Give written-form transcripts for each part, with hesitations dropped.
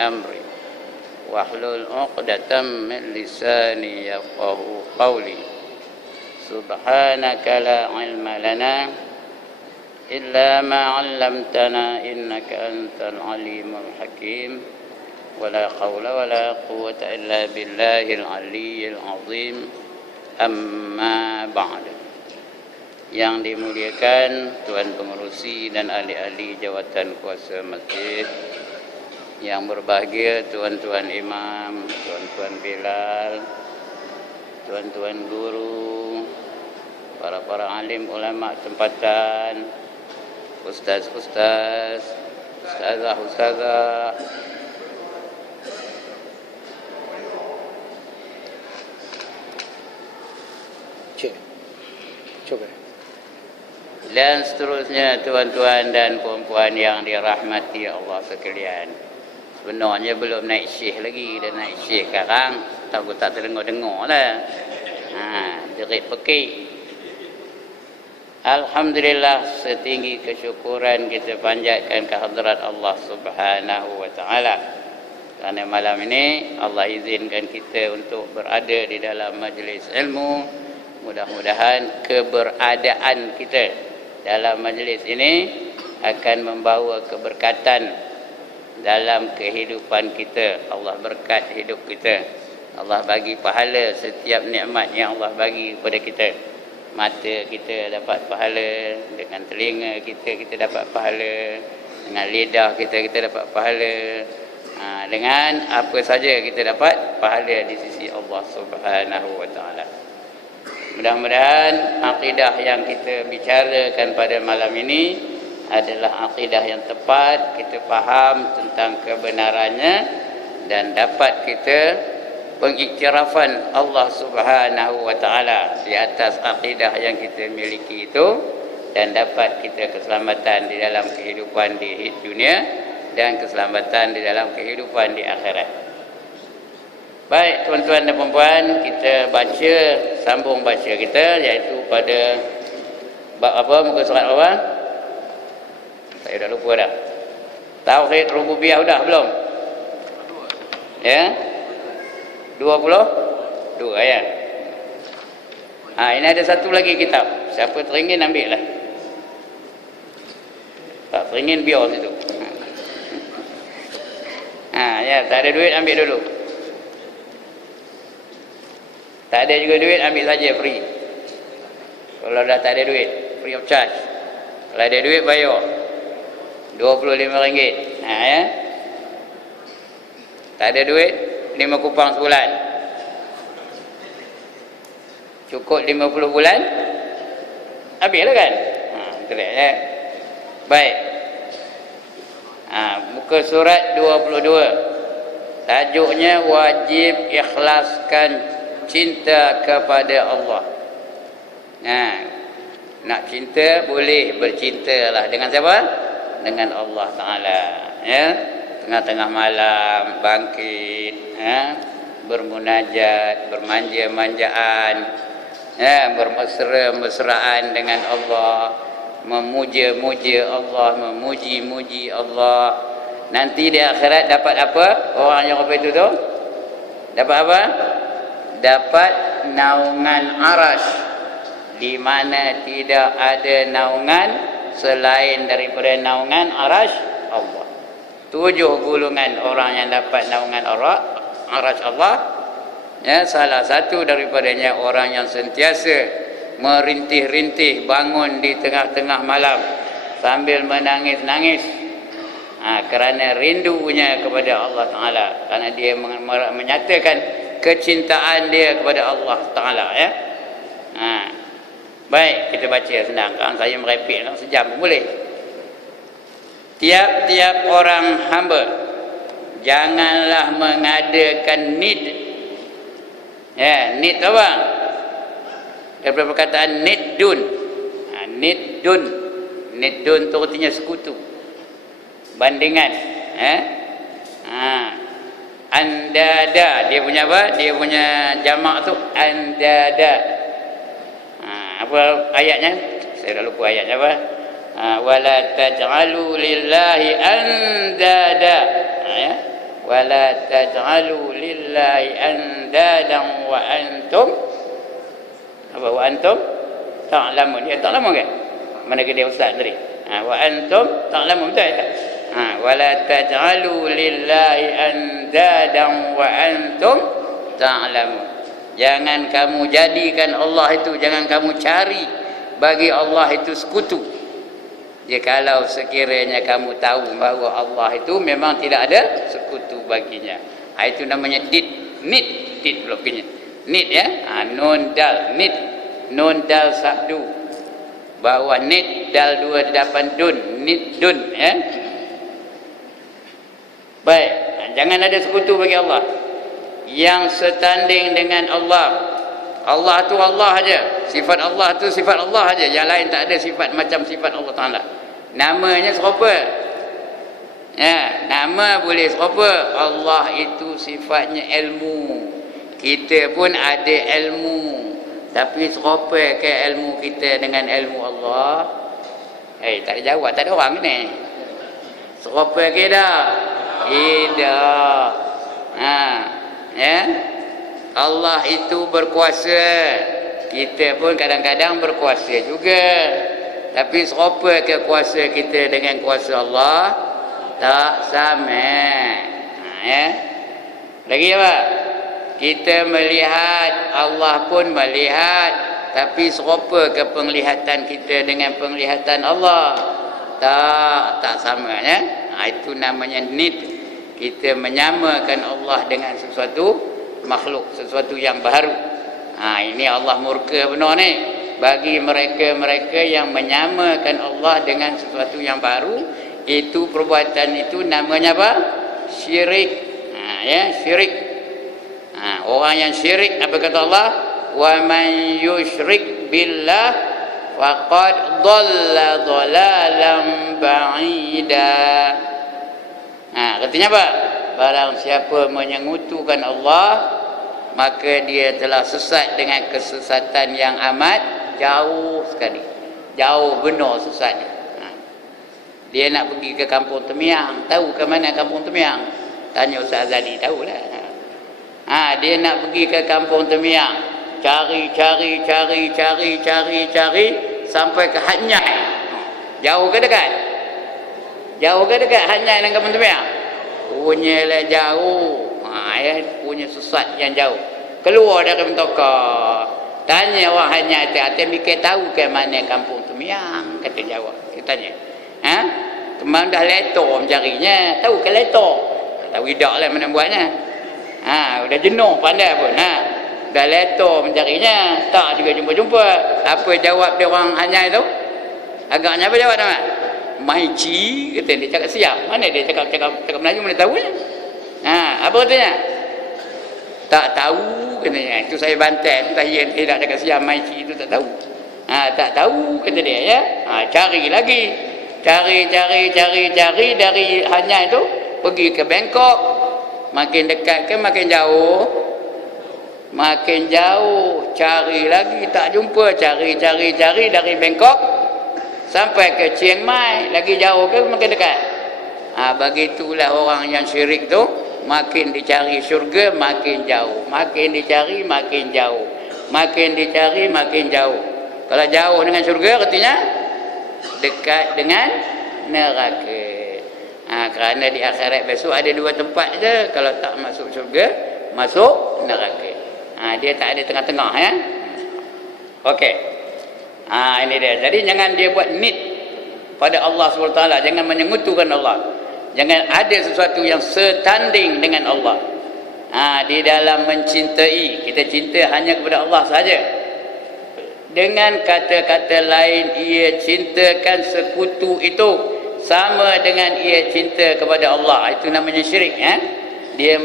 أمري واحلل عقدة من لساني يفقهوا قولي سبحانك لا علم لنا إلا ما علمتنا إنك أنت العليم الحكيم ولا حول ولا قوة إلا بالله العلي العظيم أما بعد. Yang dimuliakan Tuan Pengerusi dan ahli-ahli jawatan kuasa masjid, yang berbahagia tuan-tuan imam, tuan-tuan Bilal, tuan-tuan guru, para alim ulama tempatan, ustaz-ustaz, ustazah-ustazah, dan seterusnya tuan-tuan dan puan-puan yang dirahmati Allah sekalian. Sebenarnya belum naik syekh lagi, dah naik syekh sekarang. Tahu tak terdengar-dengar lah. Jerit pekik. Alhamdulillah, setinggi kesyukuran kita panjatkan ke hadrat Allah Subhanahu wa taala. Kerana malam ini Allah izinkan kita untuk berada di dalam majlis ilmu. Mudah-mudahan keberadaan kita dalam majlis ini akan membawa keberkatan dalam kehidupan kita. Allah berkat hidup kita. Allah bagi pahala setiap nikmat yang Allah bagi kepada kita. Mata kita dapat pahala, dengan telinga kita dapat pahala, dengan lidah kita dapat pahala, dengan apa saja kita dapat pahala di sisi Allah Subhanahu wa taala. Mudah-mudahan akidah yang kita bicarakan pada malam ini adalah akidah yang tepat, kita faham tentang kebenarannya dan dapat kita pengiktirafan Allah Subhanahu wa taala di atas akidah yang kita miliki itu, dan dapat kita keselamatan di dalam kehidupan di dunia dan keselamatan di dalam kehidupan di akhirat. Baik tuan-tuan dan puan-puan, kita baca, sambung baca kita, iaitu pada bab apa, muka surat apa? Saya dah lupa dah. Tauhid rububiyah dah belum? Ya? 22 ya. Ini ada satu lagi kitab. Siapa teringin ambil lah. Tak teringin biar situ. Ya, tak ada duit ambil dulu. Tak ada juga duit, ambil saja free. Kalau dah tak ada duit, free of charge. Kalau ada duit, bayar RM25. Ya. Tak ada duit, 5 kupang sebulan. Cukup 50 bulan, habislah kan? Betul ya? Baik. Muka surat 22. Tajuknya wajib ikhlaskan cinta kepada Allah. Nak cinta boleh bercintalah dengan siapa? Dengan Allah Ta'ala. Ya, tengah-tengah malam bangkit, bermunajat, bermanja-manjaan, bermesra-mesraan dengan Allah, memuja-muja Allah, memuji-muji Allah. Nanti di akhirat dapat apa? Orang yang apa itu tu? Dapat apa? Dapat naungan arasy, di mana tidak ada naungan selain daripada naungan arasy Allah. 7 golongan orang yang dapat naungan arasy Allah. Ya, salah satu daripadanya orang yang sentiasa merintih-rintih bangun di tengah-tengah malam sambil menangis-nangis kerana rindunya kepada Allah Ta'ala, kerana dia menyatakan kecintaan dia kepada Allah Ta'ala. Ya. Baik, kita baca senang. Kalau saya merepek sejam pun boleh. Tiap-tiap orang hamba janganlah mengadakan nid. Ya, nid apa? Daripada perkataan niddun. Niddun. Niddun itu artinya sekutu, bandingan. Andada, dia punya apa? Dia punya jamak tu andada. Apa ayatnya? Saya dah lupa ayatnya apa. Wala taj'alu lillahi andada. Ya. wala taj'alu lillahi andadan wa antum apa wa antum ta'lamun. Ya ta'lamun ke? Mana ke dia ustaz tadi? Wa antum ta'lamun betul tak? Wala taj'alu lillahi andadan wa antum ta'lamun. Jangan kamu jadikan Allah itu, jangan kamu cari bagi Allah itu sekutu. Jikalau sekiranya kamu tahu bahawa Allah itu memang tidak ada sekutu baginya. Itu namanya nid belum punya. Nid ya. Nun dal nid. Nun dal sabdu. Bahawa nid dal 2 8 dun, nid dun ya. Baik, jangan ada sekutu bagi Allah. Yang setanding dengan Allah. Allah tu Allah aja. Sifat Allah tu sifat Allah aja. Yang lain tak ada sifat macam sifat Allah Taala. Namanya serupa. Ya, nama boleh serupa. Allah itu sifatnya ilmu. Kita pun ada ilmu. Tapi serupa ke ilmu kita dengan ilmu Allah? Tak ada jawab, tak ada orang ni. Serupa ke tak? Tidak. Ya. Allah itu berkuasa. Kita pun kadang-kadang berkuasa juga. Tapi serupa ke kuasa kita dengan kuasa Allah? Tak sama. Ya. Lagi apa? Kita melihat, Allah pun melihat. Tapi serupa ke penglihatan kita dengan penglihatan Allah? Tak sama ya. Itu namanya nid. Kita menyamakan Allah dengan sesuatu makhluk, sesuatu yang baru. Ini Allah murka benar ni. Bagi mereka-mereka yang menyamakan Allah dengan sesuatu yang baru, itu perbuatan itu namanya apa? Syirik. Ya, syirik. Orang yang syirik, apa kata Allah? Wa man yusyrik billah faqad dhalla dhalalan ba'ida. Artinya apa? Barang siapa menyekutukan Allah, maka dia telah sesat dengan kesesatan yang amat jauh sekali. Jauh benar sesatnya. Dia nak pergi ke kampung Temiang. Tahu ke mana kampung Temiang? Tanya Ustaz Azali, tahulah. Dia nak pergi ke kampung Temiang. Cari sampai ke Hanyai. Jauh ke dekat? Jauh ke dekat Hanyai dengan kampung Temiang? Punyalah jauh. Punya sesat yang jauh. Keluar dari Mentaka. Tanya orang Hanyai tu, hati mikir tahu ke mana kampung Temiang? Kata jawab. Kita tanya. Kemang dah letor mencarinya. Tahu ke letor? Tahu tidak lah mana buatnya. Udah jenuh pandai pun. Dah letor mencarinya. Tak juga jumpa-jumpa. Apa jawab dia orang Hanyai tu? Agaknya apa jawab nama? Maici, kata dia cakap siap. Mana dia cakap Melayu, mana tahu ni? Apa katanya? Tak tahu katanya. Itu saya bantai. Entah ia tidak cakap siap Maici itu tak tahu. Tak tahu kata dia ya. Cari lagi. Cari dari Hanyai itu pergi ke Bangkok. Makin dekat ke makin jauh? Makin jauh. Cari lagi tak jumpa. Cari dari Bangkok sampai ke Chiang Mai. Lagi jauh ke makin dekat? Begitulah orang yang syirik tu. Makin dicari syurga makin jauh. Makin dicari makin jauh. Makin dicari makin jauh. Kalau jauh dengan syurga artinya dekat dengan neraka. Kerana di akhirat besok ada 2 tempat je. Kalau tak masuk syurga, masuk neraka. Dia tak ada tengah-tengah ya. Okey. Ini dia. Jadi jangan dia buat nid pada Allah SWT. Jangan menyekutukan Allah. Jangan ada sesuatu yang setanding dengan Allah. Di dalam mencintai, kita cinta hanya kepada Allah sahaja. Dengan kata-kata lain, ia cintakan sekutu itu sama dengan ia cinta kepada Allah. Itu namanya syirik ya. Dia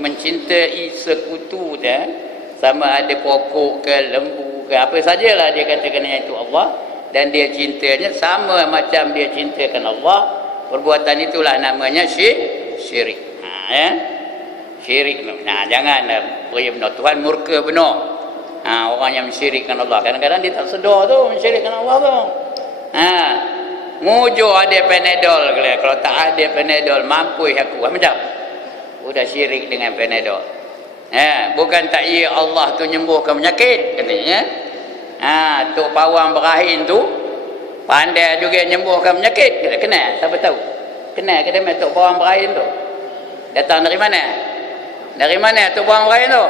mencintai sekutu dia. Sama ada pokok ke lembu ke apa sajalah dia katakan itu Allah. Dan dia cintanya sama macam dia cintakan Allah. Perbuatan itulah namanya syirik. Ya. Syirik. Jangan beri benar. Tuhan murka benar. Orang yang mensyirikkan Allah. Kadang-kadang dia tak sedar tu mensyirikkan Allah tu. Mujur ada Panadol. Kalau tak ada Panadol, mampu aku. Macam? Sudah syirik dengan Panadol. Bukan tak ya Allah tu nyembuhkan penyakit katanya. Tok Pawang Berahin tu pandai juga nyembuhkan penyakit. Kenal? Siapa tahu? Kenal ke dia Tok Pawang Berahin tu? Datang dari mana? Dari mana Tok Pawang Berahin tu?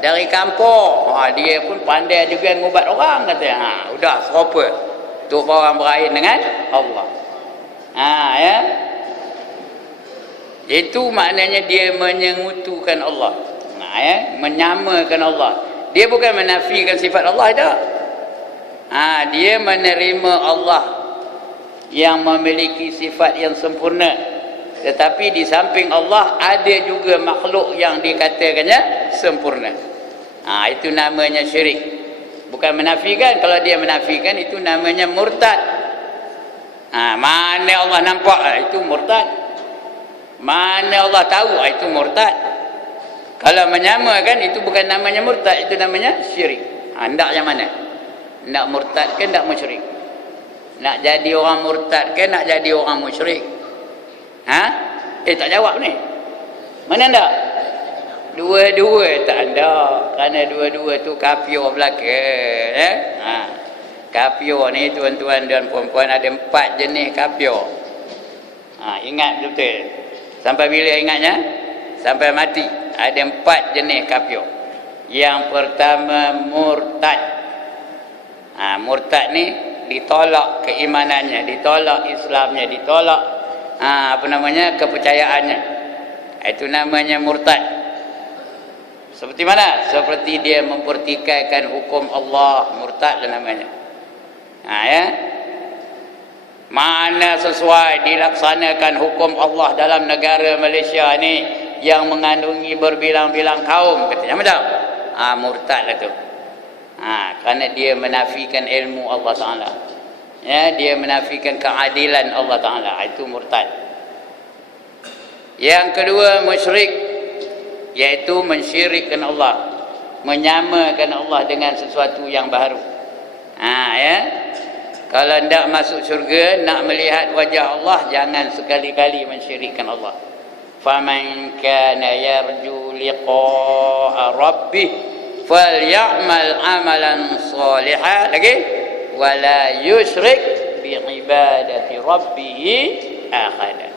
Dari kampung. Dia pun pandai juga ngubat orang katanya. Udah serupa Tok Pawang Berahin dengan Allah. Ya. Itu maknanya dia menyengutukan Allah. Menyamakan Allah. Dia bukan menafikan sifat Allah dah. Dia menerima Allah yang memiliki sifat yang sempurna. Tetapi di samping Allah ada juga makhluk yang dikatakannya sempurna. Itu namanya syirik. Bukan menafikan. Kalau dia menafikan itu namanya murtad. Mana Allah nampak, itu murtad. Mana Allah tahu, itu murtad. Kalau menyamakan itu bukan namanya murtad, itu namanya syirik. Nak yang mana? Nak murtad ke nak musyrik? Nak jadi orang murtad ke nak jadi orang musyrik? Tak jawab ni. Mana ndak? Dua-dua tak ada. Kerana dua-dua tu kafir belaka. Kafir ni tuan-tuan dan puan-puan ada 4 jenis kafir. Ingat betul. Sampai bila ingatnya? Sampai mati. Ada 4 jenis kafir. Yang pertama murtad. Murtad ni ditolak keimanannya, ditolak Islamnya, ditolak kepercayaannya. Itu namanya murtad. Seperti mana? Seperti dia mempertikaikan hukum Allah, murtad namanya. Mana sesuai dilaksanakan hukum Allah dalam negara Malaysia ni yang mengandungi berbilang-bilang kaum, katanya macam murtad lah tu. Kerana dia menafikan ilmu Allah Ta'ala. Dia menafikan keadilan Allah Ta'ala. Itu murtad. Yang kedua musyrik, iaitu mensyirikkan Allah, menyamakan Allah dengan sesuatu yang baru. Kalau hendak masuk syurga, nak melihat wajah Allah, jangan sekali-kali mensyirikkan Allah. Faman kana yarju liqa'a rabbih falyamal amalan salihan, lagi wala yusyrik biibadati rabbih ahada.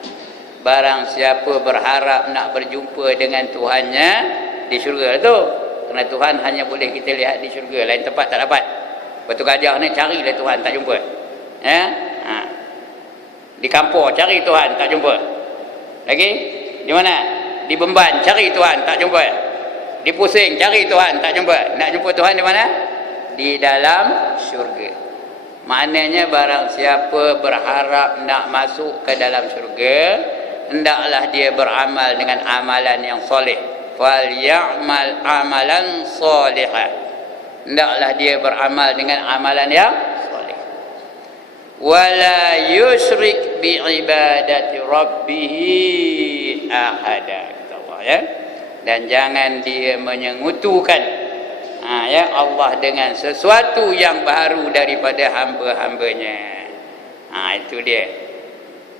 Barang siapa berharap nak berjumpa dengan Tuhannya di syurga tu, kerana Tuhan hanya boleh kita lihat di syurga, lain tempat tak dapat. Batu Gajah ni carilah Tuhan tak jumpa. Di Kampung cari Tuhan tak jumpa. Lagi di mana? Di Bemban cari Tuhan tak jumpa. Di Pusing cari Tuhan tak jumpa. Nak jumpa Tuhan di mana? Di dalam syurga. Maknanya barang siapa berharap nak masuk ke dalam syurga, hendaklah dia beramal dengan amalan yang soleh. Fal ya'mal amalan salihan. Hendaklah dia beramal dengan amalan yang soleh. Wala yusyrik bi ibadati rabbih ahada, kata Allah, ya. Dan jangan dia menyengutukan Allah dengan sesuatu yang baru daripada hamba-hambanya. Itu dia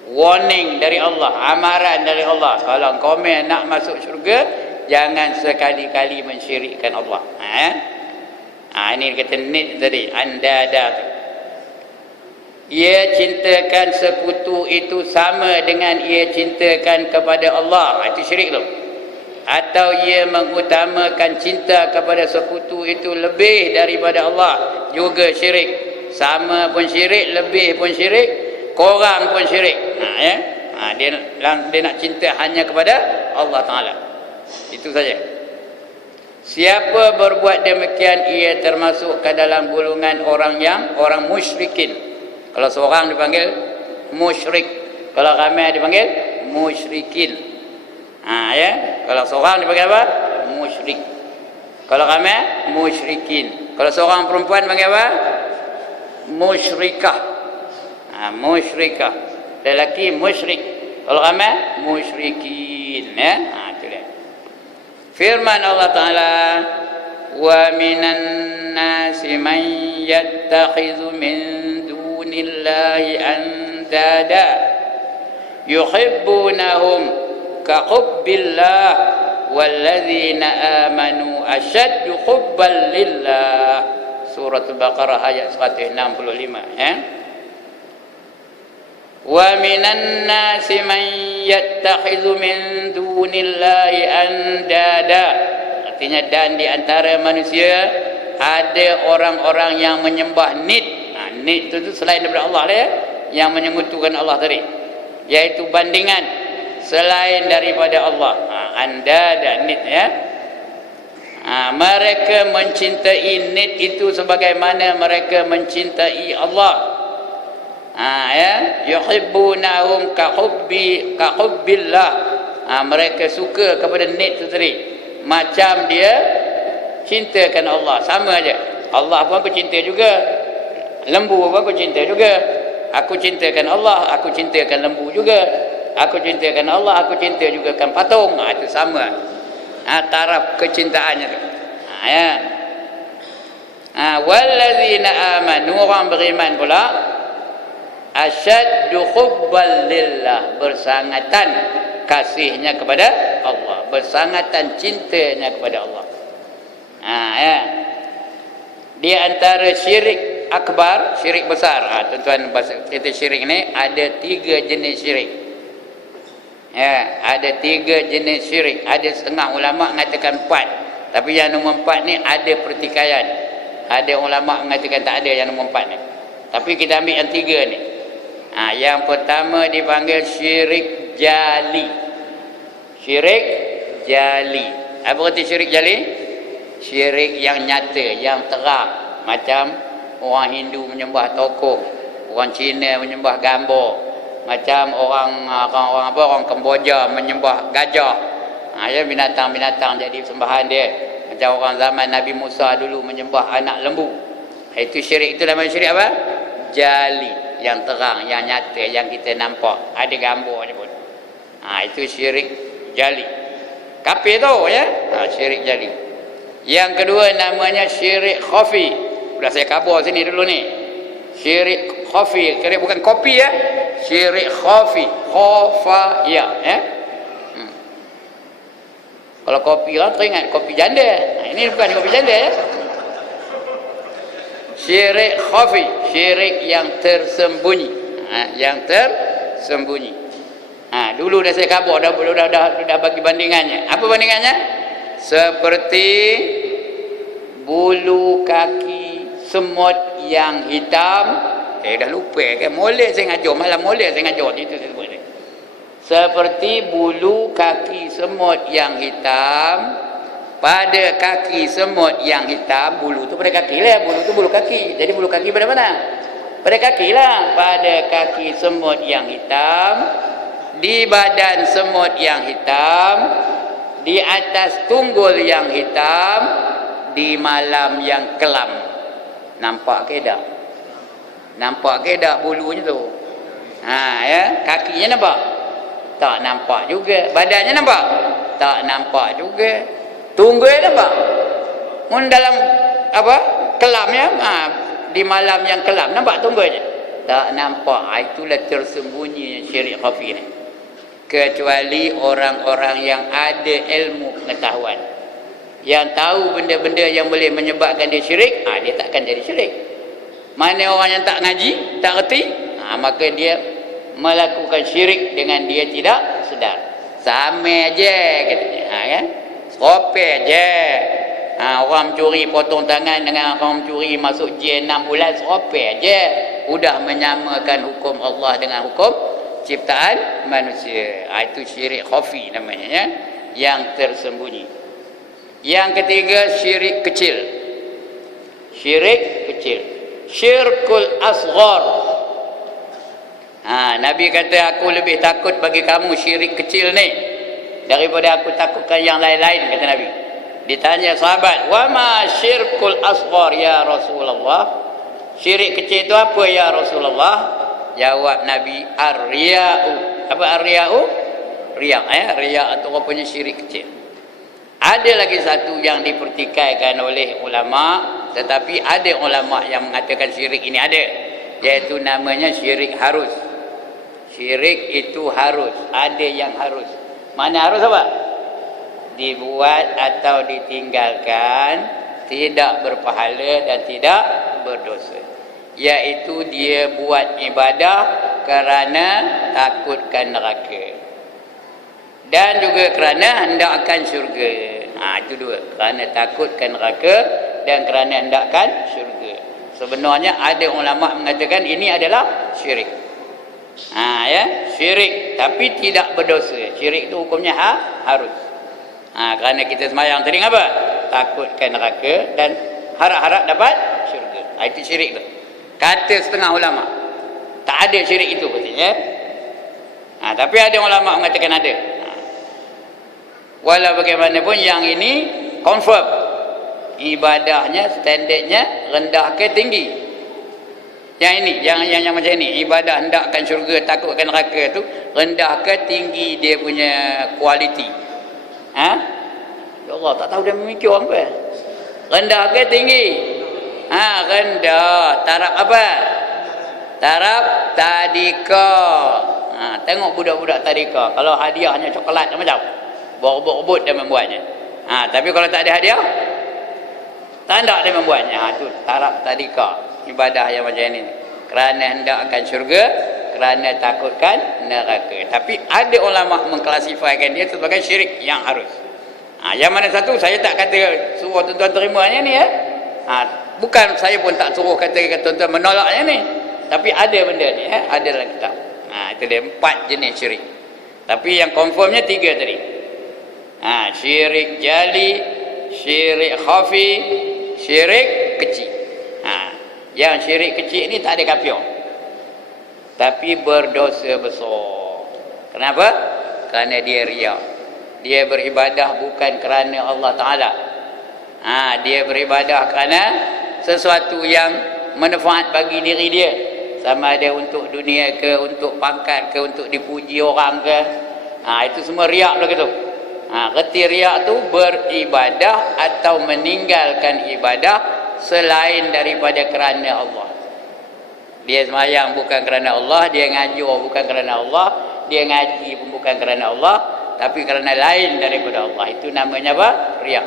warning dari Allah, amaran dari Allah. Kalau kau nak masuk syurga, jangan sekali-kali mensyirikkan Allah. Ini kata nid tadi, andada tu. Ia cintakan sekutu itu sama dengan ia cintakan kepada Allah. Itu syirik tu. Atau ia mengutamakan cinta kepada sekutu itu lebih daripada Allah, juga syirik. Sama pun syirik, lebih pun syirik, korang pun syirik. Dia nak cinta hanya kepada Allah Ta'ala. Itu saja. Siapa berbuat demikian, ia termasuk ke dalam golongan orang musyrikin. Kalau seorang dipanggil musyrik, kalau ramai dipanggil musyrikin. Kalau seorang dipanggil apa? Musyrik. Kalau ramai, musyrikin. Kalau seorang perempuan dipanggil apa? Musyrikah. Musyrikah. Lelaki musyrik. Kalau ramai, musyrikin. Itu dia. Firman Allah Ta'ala, wa minan nasi man yattakhidhu min dunillahi andada yuhibbunahum ka hubbillah walladzina amanu asyaddu hubban lillah. Surah Al-Baqarah ayat 165 ya. Wa minan nasi man yattakhidhu min dunillahi andada. Artinya dan di antara manusia ada orang-orang yang menyembah nid. Nid itu selain daripada Allah lah ya, yang menyekutukan Allah tadi, yaitu bandingan selain daripada Allah. Andada nid ya. Mereka mencintai nid itu sebagaimana mereka mencintai Allah. Ya, yuhibbunahum ka hubbillah. Mereka suka kepada nid itu tadi macam dia cintakan Allah, sama aja. Allah pun aku cinta juga, lembu pun aku cinta juga. Aku cintakan Allah, aku cintakan lembu juga. Aku cintakan Allah, aku cinta juga kan patung. Itu sama. Taraf kecintaannya tu. Ya. Walladzina amanu, orang beriman pula, asyaddu hubban lillah, bersangatan kasihnya kepada Allah, bersangatan cintanya kepada Allah. Ya. Di antara syirik akbar, syirik besar. Tuan-tuan, kita syirik ni ada 3 jenis syirik. Ya, ada 3 jenis syirik. Ada setengah ulama mengatakan 4. Tapi yang nombor 4 ni ada pertikaian. Ada ulama mengatakan tak ada yang nombor 4 ni. Tapi kita ambil yang 3 ni. Yang pertama dipanggil syirik jali. Syirik jali. Apa arti syirik jali? Syirik yang nyata, yang terang. Macam orang Hindu menyembah tokoh, orang Cina menyembah gambar, macam orang Kemboja menyembah gajah. Ya, binatang-binatang jadi sembahan dia. Macam orang zaman Nabi Musa dulu menyembah anak lembu. Itu syirik. Itu namanya syirik apa? Jali, yang terang, yang nyata, yang kita nampak, ada gambar dia pun. Itu syirik jali. Kafir tu ya. Syirik jali. Yang kedua namanya syirik khafi. Sudah saya kabur sini dulu ni. Syirik khafi, kira bukan kopi ya. Syirik khafi, khafa ya. Kalau kopi kan teringat kopi janda. Ini bukan kopi janda ya. Syirik khafi, syirik yang tersembunyi. Yang tersembunyi. Dulu dah saya kabur, dah bagi bandingannya. Apa bandingannya? Seperti bulu kaki semut yang hitam. Dah lupa kan, molek saya ngajar, malam molek saya ngajar itu saya sebut ni. Seperti bulu kaki semut yang hitam pada kaki semut yang hitam. Bulu tu pada kaki lah, bulu tu bulu kaki. Jadi bulu kaki pada mana? Pada kaki lah. Pada kaki semut yang hitam, di badan semut yang hitam, di atas tunggul yang hitam, di malam yang kelam. Nampak ke tak? Nampak ke tak bulunya tu? Ya, kakinya nampak? Tak nampak juga. Badannya nampak? Tak nampak juga. Tunggul nampak? Mun dalam apa? Kelamnya, di malam yang kelam nampak tunggulnya? Tak nampak. Itulah tersembunyi syirik khafi ni. Kecuali orang-orang yang ada ilmu pengetahuan, yang tahu benda-benda yang boleh menyebabkan dia syirik, dia takkan jadi syirik. Mana orang yang tak ngaji, tak reti, maka dia melakukan syirik dengan dia tidak sedar. Sama aja katanya, kan? Serope aja. Orang mencuri potong tangan dengan orang mencuri masuk jail 6 bulan, serope aja. Udah menyamakan hukum Allah dengan hukum ciptaan manusia. Itu syirik khafi namanya ya, yang tersembunyi. Yang ketiga syirik kecil. Syirik kecil. Syirkul asghar. Nabi kata aku lebih takut bagi kamu syirik kecil ni daripada aku takutkan yang lain-lain, kata Nabi. Ditanya sahabat, "Wa ma syirkul asghar ya Rasulullah?" Syirik kecil itu apa ya Rasulullah? Jawab Nabi, ar-riya'u. Apa ar-riya'u? Riya, riya atau rupanya syirik kecil. Ada lagi satu yang dipertikaikan oleh ulama, tetapi ada ulama yang mengatakan syirik ini ada, iaitu namanya syirik harus. Syirik itu harus, ada yang harus. Mana harus apa? Dibuat atau ditinggalkan tidak berpahala dan tidak berdosa. Iaitu dia buat ibadah kerana takutkan neraka dan juga kerana hendakkan syurga. Itu dua, kerana takutkan neraka dan kerana hendakkan syurga. Sebenarnya ada ulama mengatakan ini adalah syirik. Syirik tapi tidak berdosa. Syirik itu hukumnya harus. Kerana kita semayang tadi apa? Takutkan neraka dan harap-harap dapat syurga. Itu syirik tu. Kata setengah ulama. Tak ada syirik itu katanya. Tapi ada ulama mengatakan ada. Walau bagaimanapun yang ini confirm ibadahnya, standardnya rendah ke tinggi. Yang ini, yang macam ini, ibadah hendakkan syurga, takutkan neraka tu rendah ke tinggi dia punya kualiti. Ya Allah, tak tahu dia memikir orang apa. Rendah ke tinggi? Rendah. Taraf apa? Taraf tadika. Tengok budak-budak tadika. Kalau hadiahnya coklat macam berebut-rebut dia membuatnya. Tapi kalau tak ada hadiah, tak nak dia membuatnya. Itu taraf tadika. Ibadah yang macam ini. Kerana hendakkan syurga, kerana takutkan neraka. Tapi ada ulama mengklasifikasikan dia sebagai syirik yang harus. Yang mana satu saya tak kata suruh tuan-tuan terimanya ni ya. Bukan saya pun tak suruh kata tuan-tuan menolaknya ni. Tapi ada benda ni ya, ada dalam kitab. Itu dia 4 jenis syirik. Tapi yang confirmnya 3 tadi. Syirik jali, syirik khafi, syirik kecil. Yang syirik kecil ni tak ada kafir, tapi berdosa besar. Kenapa? Kerana dia riak. Dia beribadah bukan kerana Allah Ta'ala. Dia beribadah kerana sesuatu yang manfaat bagi diri dia. Sama ada untuk dunia ke, untuk pangkat ke, untuk dipuji orang ke. Itu semua riak begitu. Reti riak tu beribadah atau meninggalkan ibadah selain daripada kerana Allah. Dia sembahyang bukan kerana Allah, dia ngajar bukan kerana Allah, dia ngaji pun bukan kerana Allah, tapi kerana lain daripada Allah. Itu namanya apa? Riak.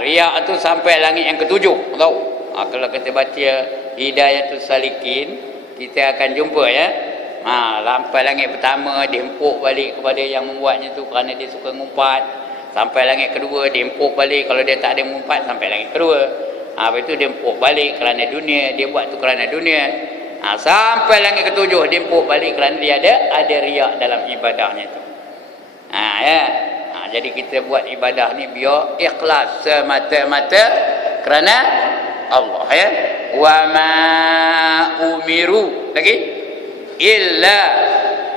Riak tu sampai langit yang ketujuh. Tahu? Kalau kita baca Hidayatus Salikin, kita akan jumpa ya. Sampai langit pertama dihempuk balik kepada yang membuatnya tu kerana dia suka ngumpat. Sampai langit kedua dia empuk balik kalau dia tak ada mengumpat sampai langit kedua. Lepas itu dia empuk balik kerana dunia, dia buat tu kerana dunia. Sampai langit ketujuh dia empuk balik kerana dia ada riak dalam ibadahnya tu. Jadi kita buat ibadah ni biar ikhlas semata-mata kerana Allah ya. Wa ma umiru lagi illa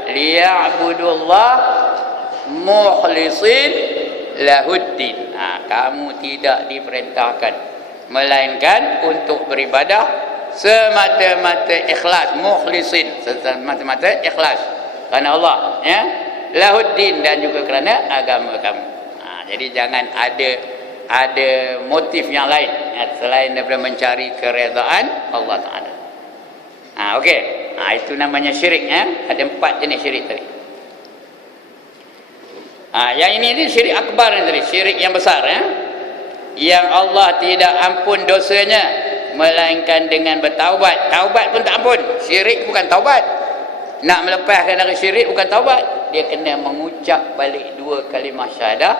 liya'budullah mukhlisin lahuddin. Kamu tidak diperintahkan melainkan untuk beribadah semata-mata ikhlas, mukhlisin, semata-mata ikhlas kerana Allah ya, lahuddin, dan juga kerana agama kamu. Jadi jangan ada motif yang lain selain daripada mencari keredaan Allah Ta'ala. Okey. Itu namanya syirik ya. Ada 4 jenis syirik tadi. Yang ini syirik akbar ni tadi, syirik yang besar ya. Yang Allah tidak ampun dosanya melainkan dengan bertaubat. Taubat pun tak ampun. Syirik bukan taubat. Nak melepaskan dari syirik bukan taubat. Dia kena mengucap balik 2 kalimah syahadah.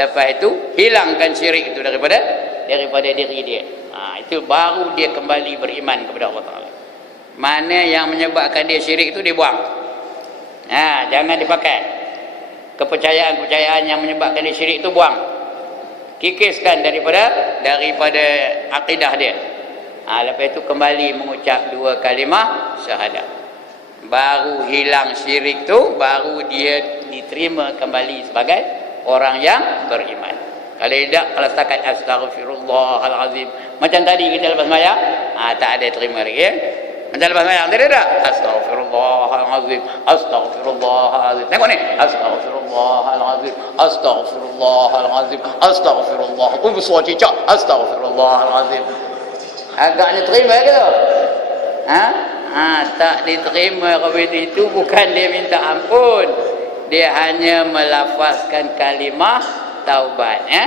Lepas itu hilangkan syirik itu daripada diri dia. Itu baru dia kembali beriman kepada Allah Ta'ala. Mana yang menyebabkan dia syirik itu dia buang. Jangan dipakai. Kepercayaan-kepercayaan yang menyebabkan dia syirik itu buang. Kikiskan daripada akidah dia. Lepas itu kembali mengucap 2 kalimah syahadah. Baru hilang syirik tu, baru dia diterima kembali sebagai orang yang beriman. Kalau tidak, kalau setakat astaghfirullahalazim macam tadi kita lepas sembahyang, tak ada terima lagi ya. Macam lepas sembahyang tadi tak? Astaghfirullahalazim, astaghfirullahalazim. Tengok ni, astaghfirullahalazim, astaghfirullahalazim, astaghfirullah. Besar cicak, astaghfirullahalazim. Agaknya terima ke tu? Tak diterima. Kalau itu bukan dia minta ampun, dia hanya melafazkan kalimah taubat, ya.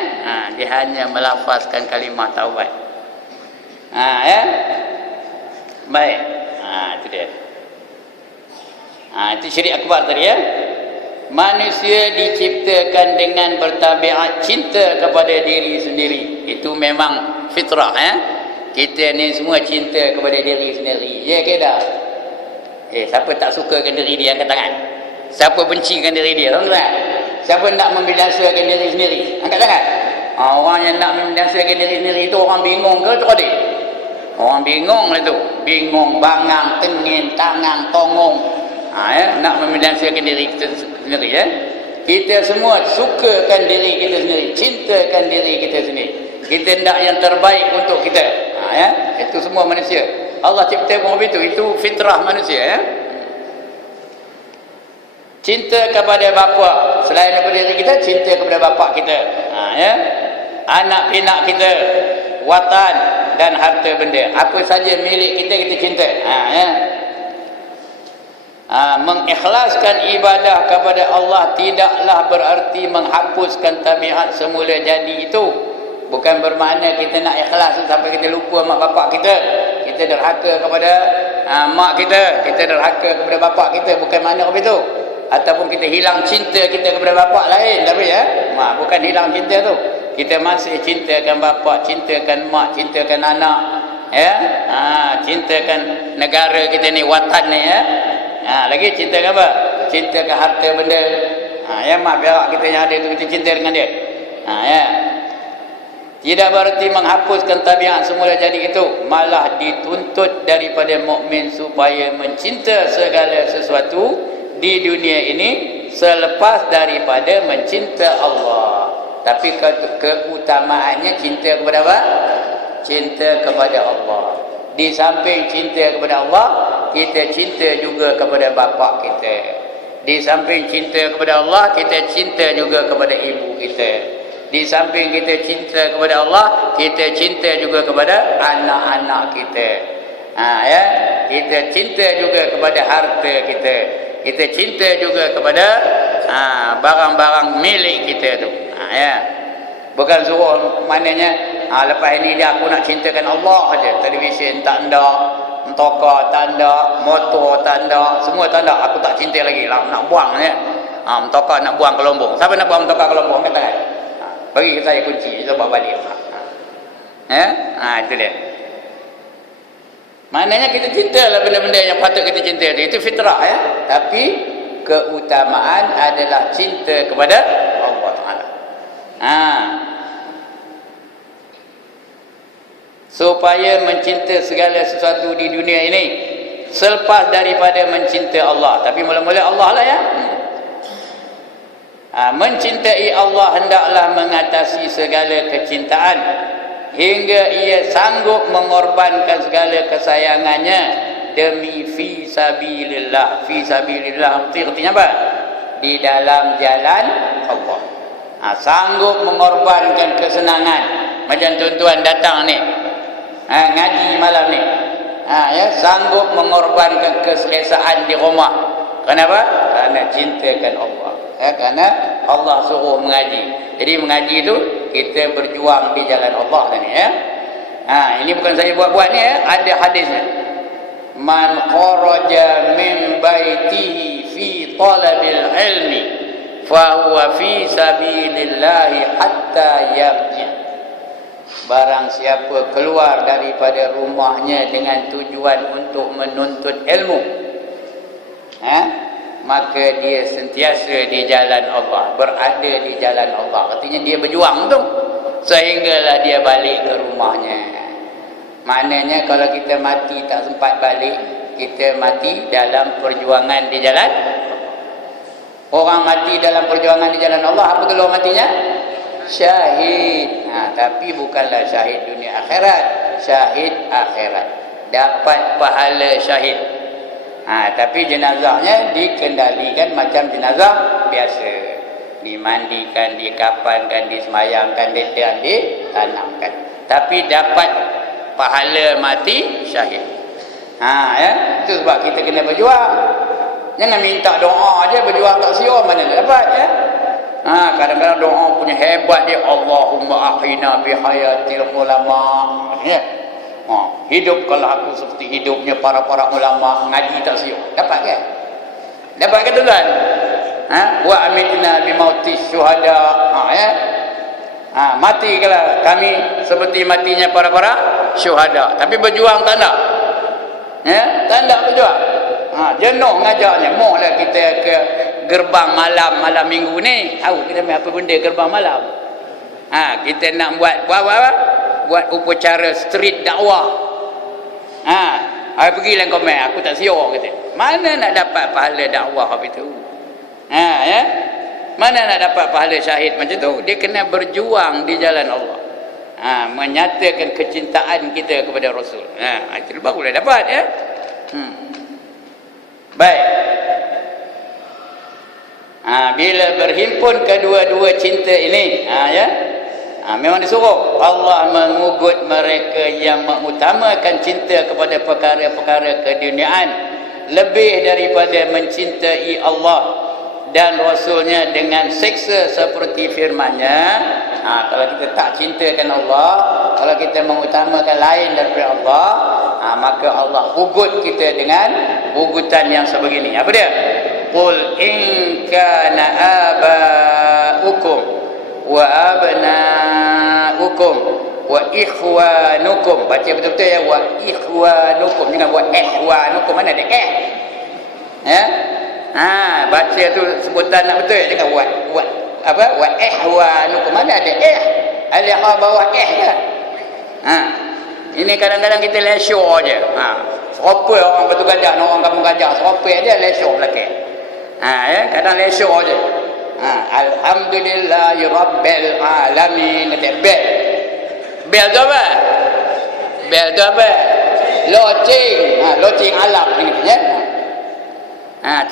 Dia hanya melafazkan kalimah taubat. Ya. Baik. Itu dia. Itu syirik akbar tadi, ya. Manusia diciptakan dengan bertabiat cinta kepada diri sendiri. Itu memang fitrah, ya. Kita ni semua cinta kepada diri sendiri. Ya ke dah? Siapa tak sukakan diri dia, angkat tangan. Siapa bencikan diri dia, tahu tak? Siapa nak membinasakan diri sendiri, angkat tangan. Orang yang nak membinasakan diri sendiri itu orang bingung ke cerdik? Orang bingung lah tu. Bingung, bangang, tengin, tangan, tongong. Ya, nak membinasakan diri kita sendiri, ya. Kita semua sukakan diri kita sendiri, cintakan diri kita sendiri. Kita nak yang terbaik untuk kita. Ya, itu semua manusia. Allah cipta pun itu fitrah manusia, ya. Cinta kepada bapa, selain daripada diri kita, cinta kepada bapa kita, ya. Anak pinak kita, watan dan harta benda, apa saja milik kita, kita cinta, ya. Mengikhlaskan ibadah kepada Allah tidaklah berarti menghapuskan tabiat semula jadi itu. Bukan bermakna kita nak ikhlas sampai kita lupa mak bapak kita, kita derhaka kepada mak kita, kita derhaka kepada bapak kita, bukan makna begitu. Ataupun kita hilang cinta kita kepada bapak lain, tapi ya, bukan hilang cinta tu. Kita masih cintakan bapak, cintakan mak, cintakan anak, ya. Cintakan negara kita ni, watan ni, ya. Lagi cintakan apa? Cintakan harta benda. Ya, mak perak kita yang ada tu, kita cinta dengan dia. Ya. Tidak berarti menghapuskan tabiat semula jadi itu, malah dituntut daripada mukmin supaya mencinta segala sesuatu di dunia ini selepas daripada mencinta Allah. Tapi keutamaannya cinta kepada apa? Cinta kepada Allah. Di samping cinta kepada Allah, kita cinta juga kepada bapa kita. Di samping cinta kepada Allah, kita cinta juga kepada ibu kita. Di samping kita cinta kepada Allah, kita cinta juga kepada anak-anak kita. Ya, kita cinta juga kepada harta kita. Kita cinta juga kepada barang-barang milik kita tu. Ya. Bukan suruh maknanya lepas ini dia aku nak cintakan Allah saja. Televisyen tak ada, motor tak ada, motor tak ada, semua tak ada. Aku tak cinta lagi lah, nak buang ya. Motor nak buang ke Lombok. Siapa nak buang motor ke Lombok? Angkat tangan. Bagi saya kunci, kita bawa balik. Ya? Itu dia. Maknanya kita cintalah benda-benda yang patut kita cinta itu. Itu fitrah, ya. Tapi keutamaan adalah cinta kepada Allah Taala. Supaya mencinta segala sesuatu di dunia ini selepas daripada mencinta Allah. Tapi mula-mula Allah lah, ya. Mencintai Allah hendaklah mengatasi segala kecintaan hingga ia sanggup mengorbankan segala kesayangannya demi fi sabilillah. Fi sabilillah itu artinya apa? Di dalam jalan Allah. Sanggup mengorbankan kesenangan. Macam tuan-tuan datang ni, ngaji malam ni, ya, sanggup mengorbankan keselesaan di rumah. Kenapa? Karena cintakan Allah. Ya, karena Allah suruh mengaji. Jadi mengaji itu kita berjuang di jalan Allah ni, ya. Ini bukan saya buat-buat ni, ya. Ada hadisnya. Man kharaja min baitihi fi talabil ilmi fa huwa fi sabilillah hatta yarji'. Barang siapa keluar daripada rumahnya dengan tujuan untuk menuntut ilmu, maka dia sentiasa di jalan Allah, berada di jalan Allah. Artinya dia berjuang tu sehinggalah dia balik ke rumahnya. Maknanya kalau kita mati tak sempat balik, kita mati dalam perjuangan di jalan Allah. Orang mati dalam perjuangan di jalan Allah, apa gelar matinya? Syahid. Tapi bukanlah syahid dunia akhirat, syahid akhirat. Dapat pahala syahid. Tapi jenazahnya dikendalikan macam jenazah biasa. Dimandikan, dikafankan, disemayangkan, ditanamkan. Tapi dapat pahala mati syahid. Ya, itu sebab kita kena berjuang. Jangan minta doa aja berjuang tak siap, mana nak dapat ya. Kadang-kadang doa punya hebat dia, Allahumma ahyina bihayatil ulama ya. Hidupkanlah aku seperti hidupnya para ulama, ngaji tak siap. Dapat kan? Dapat ke tuan? Wa amitna bimautis syuhada. Ya. Mati kalau kami seperti matinya para syuhada. Tapi berjuang tak nak. Ya, tak nak berjuang. Jenuh ngajarnya. Mohlah kita ke gerbang malam minggu ni. Tahu kita apa benda gerbang malam? Kita nak buat apa? Buat upacara street dakwah. Pergilah komen, aku tak siap kata. Mana nak dapat pahala dakwah apa itu? Ya. Mana nak dapat pahala syahid macam tu? Dia kena berjuang di jalan Allah. Menyatakan kecintaan kita kepada Rasul. Itu barulah dapat ya. Baik. Bila berhimpun kedua-dua cinta ini, ya. Memang disuruh Allah mengugut mereka yang mengutamakan cinta kepada perkara-perkara keduniaan lebih daripada mencintai Allah dan Rasulnya dengan seksa seperti firman-Nya. Kalau kita tak cintakan Allah, kalau kita mengutamakan lain daripada Allah, maka Allah ugut kita dengan ugutan yang sebegini. Apa dia? Qul in kana aba'ukum wa abna'ukum wa ikhwanukum. Baca betul-betul ya, wa ikhwanukum, jangan wa ihwanukum. Mana ada ya? Baca tu sebutan nak betul, jangan wa ihwanukum. Mana ada alif bawah je. Ini kadang-kadang kita lesor je. Serupa orang Batu Gajah, orang Kampung Gajah, serupa dia lesor belakang. Ya, kadang lesor je. Alhamdulillahi rabbil alamin. Bel. Bel tu apa? Bel tu apa? Loceng. Loceng alam ini ya.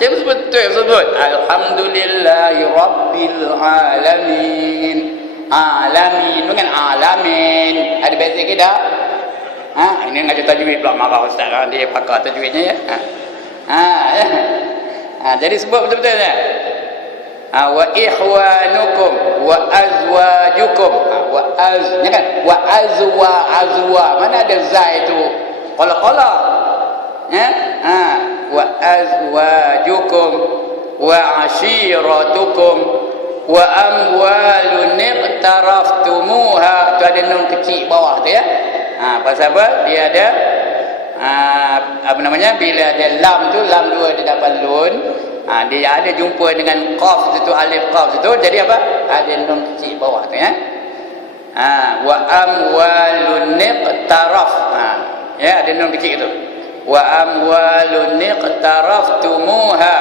Sebut. Alhamdulillahi rabbil alamin. Alamin bukan alamin. Ada beza ke tak? Ini ngaji tajwid pula, marah ustaz kan, dia pakar tajwidnya ya. Ya. Jadi sebut betul-betul ya. Wa ikhwanukum wa azwajukum. Wa azwa. Mana ada za itu? Qala. Ya? Wa azwajukum wa ashiratukum wa amwalun iqtaraftumuha. Tu ada nun kecil bawah tu ya. Pasal apa? Dia ada apa namanya? Bila ada lam tu, lam dua dia dapat lun. Dia ada jumpa dengan qaf situ, alif qaf situ, jadi apa? Ada nun kecil bawah tu ya. Wa amwalun iqtaraf. Ya, ada nun kecil tu. Wa amwalun iqtaraftumuha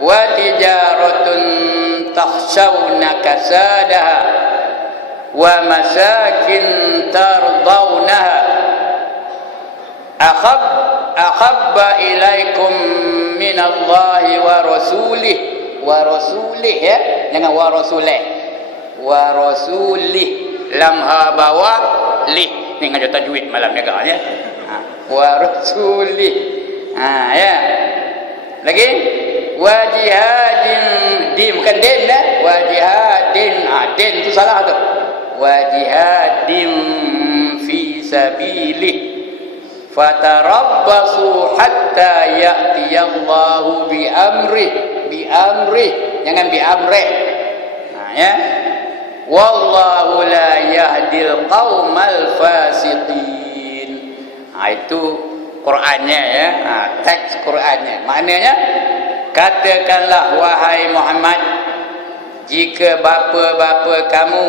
wa tijaratun takhshawna kasadaha wa masakin tardawnaha ahabba ilaikum minallahi wa rasulih ya, jangan wa rasulih lam ha bawah lih. Ni ngajar tajwid malam ni kan ya. Wa rasulih. Ya. Lagi wa jihadin, dim bukan din dah. Wa jihadin, din tu salah tu. Wa jihadin fi sabilih fatarabbasu hatta ya'tiyallahu bi amri, jangan bi amrih. Ya. Wallahu la yahdil qaumal fasiqin. Itu Qur'annya ya. Teks Qur'annya. Maknanya, katakanlah wahai Muhammad, jika bapa-bapa kamu,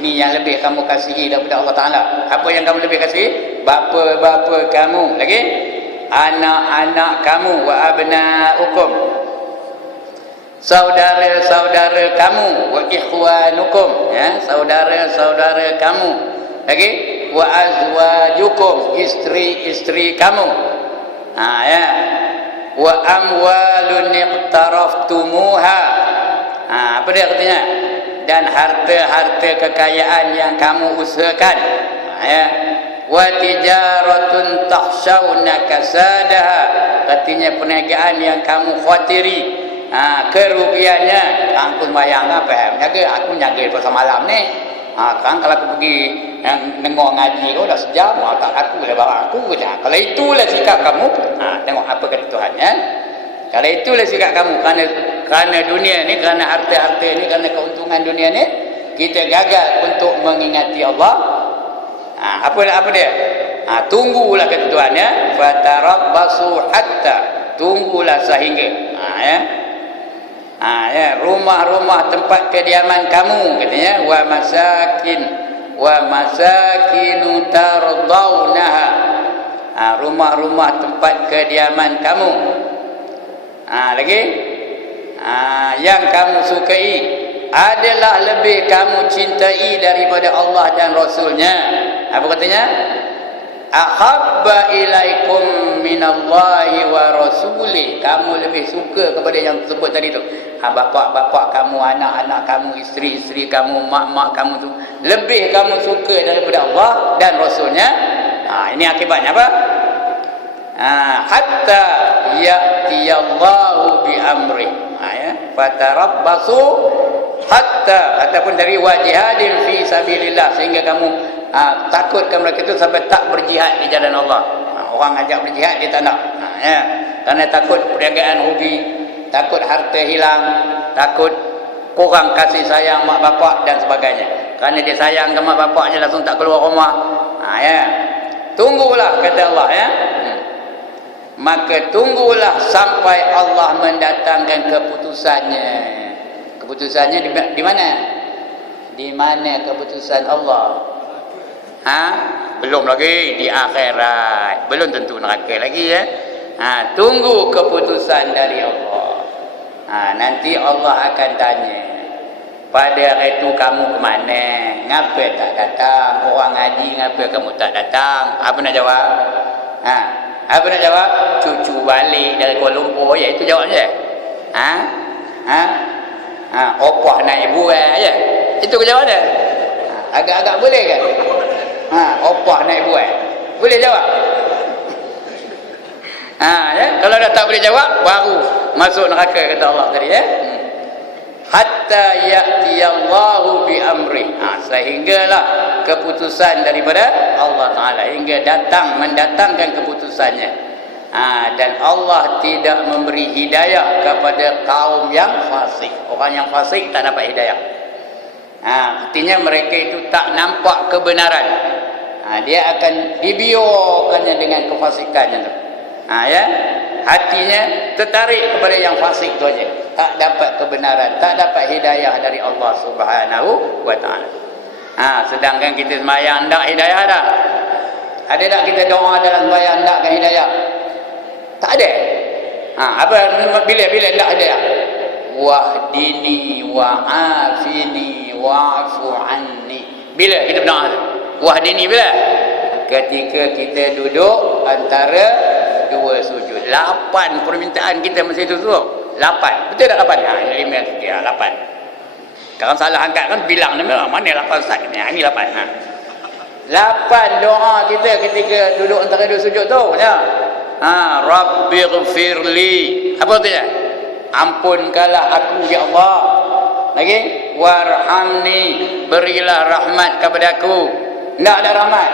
ini yang lebih kamu kasihi daripada Allah Ta'ala. Apa yang kamu lebih kasihi? Bapa-bapa kamu. Lagi? Anak-anak kamu. Wa abna'ukum. Saudara-saudara kamu. Wa ikhwanukum. Ya, saudara-saudara kamu. Lagi? Wa azwajukum. Isteri-isteri kamu. Ya. Wa amwalun iqtaraftumuha. Apa dia artinya? Dan harta-harta kekayaan yang kamu usahakan. Ya. wa tijaratun takhshawna kasadaha, artinya perniagaan yang kamu khawatiri kerugiannya. Aku sembahyang apa menjaga, aku menjaga pasal malam ni. Kan kalau aku pergi dengar ngaji kau dah sejam, tak aku lah barang aku je. Kalau itulah sikap kamu, tengok apa kata Tuhan ya. Kalau itulah sikap kamu, kerana dunia ni, kerana harta-harta ni, kerana keuntungan dunia ni, kita gagal untuk mengingati Allah. Apa dia? Tunggulah kata Tuhan ya. Fatarabbasu hatta, tunggulah sehingga. Ya, rumah-rumah tempat kediaman kamu katanya, wa masakinu tardawnaha, rumah-rumah tempat kediaman kamu, lagi yang kamu sukai adalah lebih kamu cintai daripada Allah dan Rasulnya. Apa katanya? Ahabba ilaikum minallahi wa rasulih, kamu lebih suka kepada yang tersebut tadi tu. Bapak-bapak kamu, anak-anak kamu, isteri-isteri kamu, mak-mak kamu tu, lebih kamu suka daripada Allah dan Rasulnya. Ini akibatnya apa? Hatta ya'tiyallahu bi amri. Fatarabbasu hatta, ataupun dari wajihadin fi sabilillah, sehingga kamu takutkan mereka itu sampai tak berjihad di jalan Allah. Orang ajak berjihad dia tak nak. Kerana takut perniagaan rugi, takut harta hilang, takut kurang kasih sayang mak bapak dan sebagainya. Kerana dia sayang ke mak bapaknya, langsung tak keluar rumah. Tunggulah kata Allah ya. Maka tunggulah sampai Allah mendatangkan keputusannya. Keputusannya di mana? Di mana keputusan Allah? Belum lagi di akhirat, belum tentu neraka lagi ya. Tunggu keputusan dari Allah. Nanti Allah akan tanya, pada hari itu kamu ke mana? Ngapa tak datang? Orang ngaji ngapa kamu tak datang? Apa nak jawab? Apa nak jawab? Cucu balik dari Kuala Lumpur ya, itu jawabnya. Opah naik buah ya, itu jawabannya. Agak-agak boleh kan? Opah naik buah, boleh jawab? Ya? Kalau dah tak boleh jawab, baru masuk neraka kata Allah tadi ya. Hatta ya'tiyallahu bi amri, sehinggalah keputusan daripada Allah Ta'ala, hingga mendatangkan keputusannya. Dan Allah tidak memberi hidayah kepada kaum yang fasik. Orang yang fasik tak dapat hidayah. Artinya mereka itu tak nampak kebenaran. Dia akan dibiarkannya dengan kefasikannya tu. Ya, hatinya tertarik kepada yang fasik tu aja. Tak dapat kebenaran, tak dapat hidayah dari Allah Subhanahu wa Ta'ala. Sedangkan kita sembahyang tak hidayah dah. Ada tak kita doa dalam sembahyang takkan hidayah? Tak ada. Apa bila tak hidayah? Wahdini wa'afini wa'fu anni. Bila kita berdoa tu? Wahdini bila? Ketika kita duduk antara dua sujud. 8 permintaan kita masa itu tu. 8. Betul tak 8? Ini 5 ya 8. Jangan salah angkat kan, bilang ni mana 8 Ustaz ni. Ini 8. 8 doa kita ketika duduk antara dua sujud tu ya. Rabbighfirli. Apa artinya? Ampunkanlah aku ya Allah. Lagi warhamni, berilah rahmat kepada aku. Tak ada rahmat.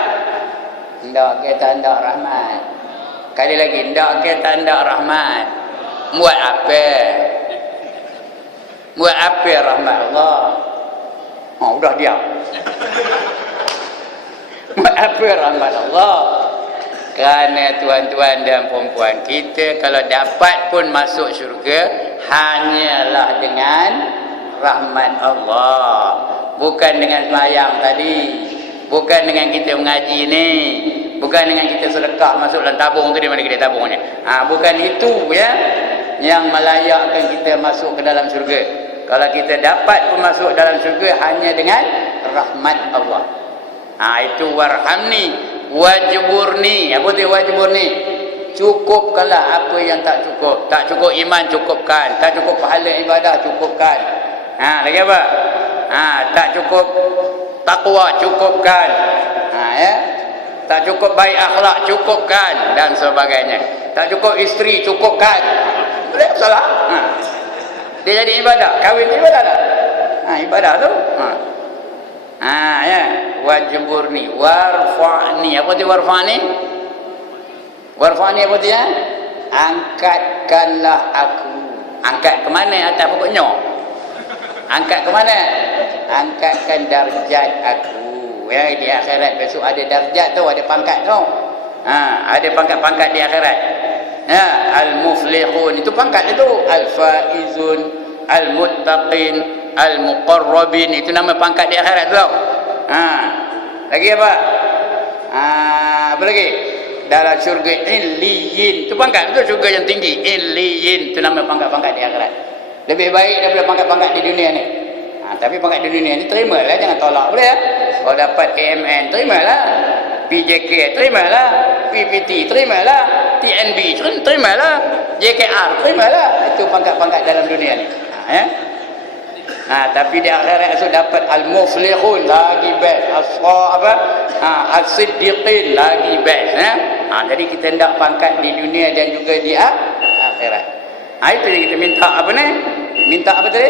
Tak kita tak rahmat. Kali lagi, tak kita tak rahmat. Buat apa? Buat apa rahmat Allah? Udah diam. Buat apa rahmat Allah? Kerana tuan-tuan dan perempuan, kita kalau dapat pun masuk syurga hanyalah dengan rahmat Allah. Bukan dengan sembahyang tadi, bukan dengan kita mengaji ni, bukan dengan kita sedekah masuk dalam tabung tu, di mana kita tabungnya. Bukan itu ya yang melayakkan kita masuk ke dalam syurga. Kalau kita dapat pun masuk dalam syurga hanya dengan rahmat Allah. Itu warhamni wajburni. Apa tu wajburni? Cukupkanlah apa yang tak cukup. Tak cukup iman, cukupkan. Tak cukup pahala ibadah, cukupkan. Lagi apa? Tak cukup takwa, cukupkan. Ya. Tak cukup baik akhlak, cukupkan, dan sebagainya. Tak cukup isteri, cukupkan. Boleh salah. Dia jadi ibadah. Kahwin itu ibadah tak? Ibadah tu. Ya. Wajburni, warfa'ni. Apa tu warfa'ni? Warfa'ni apa tu ya? Angkatkanlah aku. Angkat ke mana? Atas pokoknya. Angkat ke mana? Angkatkan darjat aku. Ya, di akhirat besok ada darjat tu, ada pangkat tu. Ada pangkat-pangkat di akhirat. Ya, al-muflihun itu pangkat itu, al-faizun, al-muttaqin, al-muqarrabin, itu nama pangkat di akhirat tu. Lagi apa? Apa lagi? Dalam syurga illiyin, itu pangkat itu syurga yang tinggi. Illiyin itu nama pangkat-pangkat di akhirat. Lebih baik daripada pangkat-pangkat di dunia ni. Tapi pangkat di dunia ni terimalah, jangan tolak boleh ya. Kalau dapat KMN terimalah, PJK terimalah, PPT terimalah, TNB terimalah, JKR terimalah. Itu pangkat-pangkat dalam dunia ni. Tapi di akhirat itu dapat al-muflihun lagi best, as-siddiqin lagi best. Jadi kita hendak pangkat di dunia dan juga di akhirat. Itu yang kita minta apa ni? Minta apa tadi?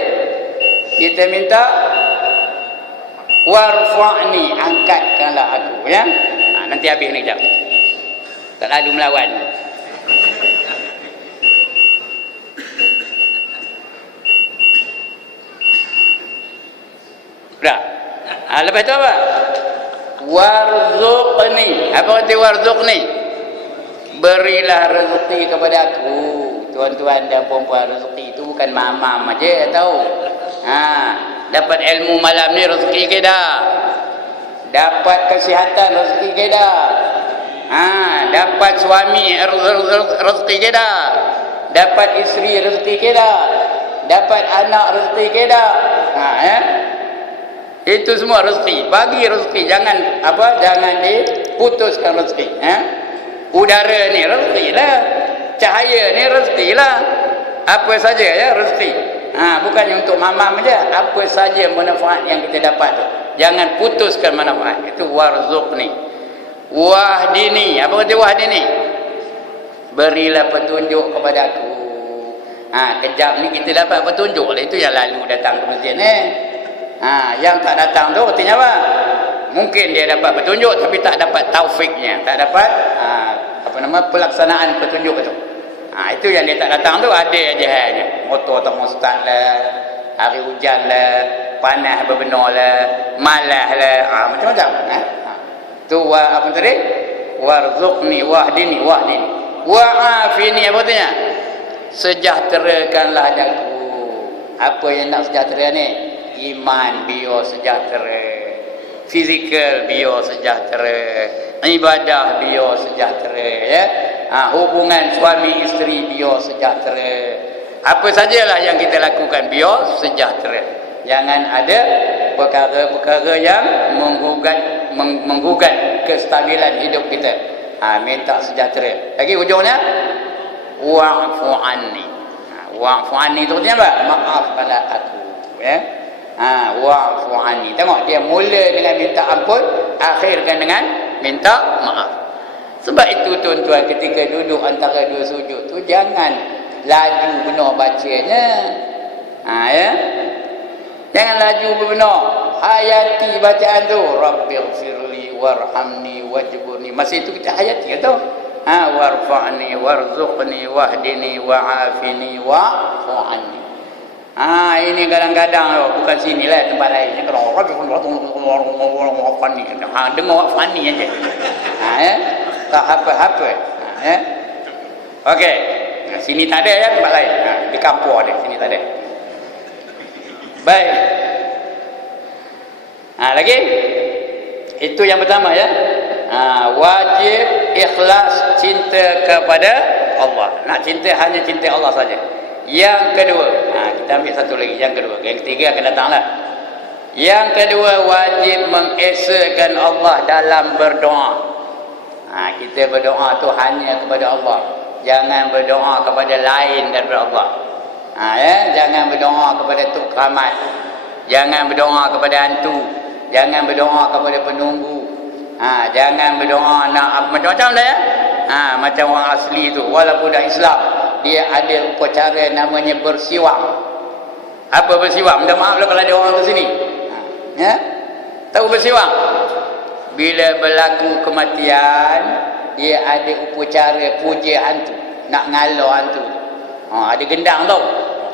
Kita minta warfa'ni, angkatkanlah aku ya. Nanti habis ni jap. Tak lalu melawan. Dah. Lepas tu apa? Warzuqni. Apa arti warzuqni? Berilah rezeki kepada aku. Tuan-tuan dan puan-puan, rezeki itu bukan mamam aja tahu. Dapat ilmu malam ni rezeki ke dah? Dapat kesihatan rezeki ke dah? Dapat suami rezeki ke dah? Dapat isteri rezeki ke dah? Dapat anak rezeki ke dah? Itu semua rezeki. Bagi rezeki, jangan diputuskan rezeki. Udara ni rezeki lah, cahaya ni rezeki lah. Apa saja ya rezeki. Bukannya untuk mamam saja, apa saja manfaat yang kita dapat tu, jangan putuskan manfaat. Itu warzuqni. Wahdini. Apa kata wahdini? Berilah petunjuk kepada aku. Kejap ni kita dapat petunjuk lah. Itu yang lalu datang ke masjid ni. Yang tak datang tu artinya apa? Mungkin dia dapat petunjuk tapi tak dapat taufiknya, tak dapat pelaksanaan petunjuk itu. Itu yang dia tak datang tu ada aja halnya. Motor tak mau start lah, hari hujan lah, panas berbenar lah, malas lah, macam-macam. Tu apa tadi? Warzuqni wahdini. Wa'afini apa artinya? Sejahterakanlah aku. Apa yang nak sejahtera ni? Iman biar sejahtera, fizikal biar sejahtera, ibadah biar sejahtera ya. Hubungan suami isteri biar sejahtera. Apa sajalah yang kita lakukan biar sejahtera. Jangan ada perkara-perkara yang menggugat kestabilan hidup kita. Minta sejahtera. Lagi ujungnya wa'fu anni. Wa'fu anni itu artinya apa? Maafkanlah aku ya. Wa'fu anni. Tengok dia mula dengan minta ampun, akhirkan dengan minta maaf. Sebab itu tuan-tuan, ketika duduk antara dua sujud tu jangan laju benar bacanya. Ya. Jangan laju benar. Hayati bacaan tu. Rabbighfirli warhamni wajburni. Masa itu kita hayati tu. Warfa'ni warzuqni wahdini wa'afini wa'fu anni. Ini kadang-kadang bukan sinilah, tempat lainnya kalau dengar wa'fani aja. Tak apa-apa. Okey. Sini tak ada ya, tempat lain. Di kampung ada, sini tak ada. Baik. Lagi. Itu yang pertama ya. Wajib ikhlas cinta kepada Allah. Nak cinta hanya cinta Allah saja. Yang kedua, kita ambil satu lagi, yang kedua. Yang ketiga akan datanglah. Yang kedua, wajib mengesakan Allah dalam berdoa. Kita berdoa tu hanya kepada Allah. Jangan berdoa kepada lain daripada Allah. Jangan berdoa kepada tok keramat. Jangan berdoa kepada hantu. Jangan berdoa kepada penunggu. Jangan berdoa nak macam-macam dah ya. Macam orang asli tu, walaupun dah Islam, dia ada upacara namanya bersiwang. Apa bersiwang? Minta maaf lah kalau ada orang tu sini. Ya? Tahu bersiwang? Bila berlaku kematian, dia ada upacara puja hantu, nak ngalau hantu. Ada gendang tau.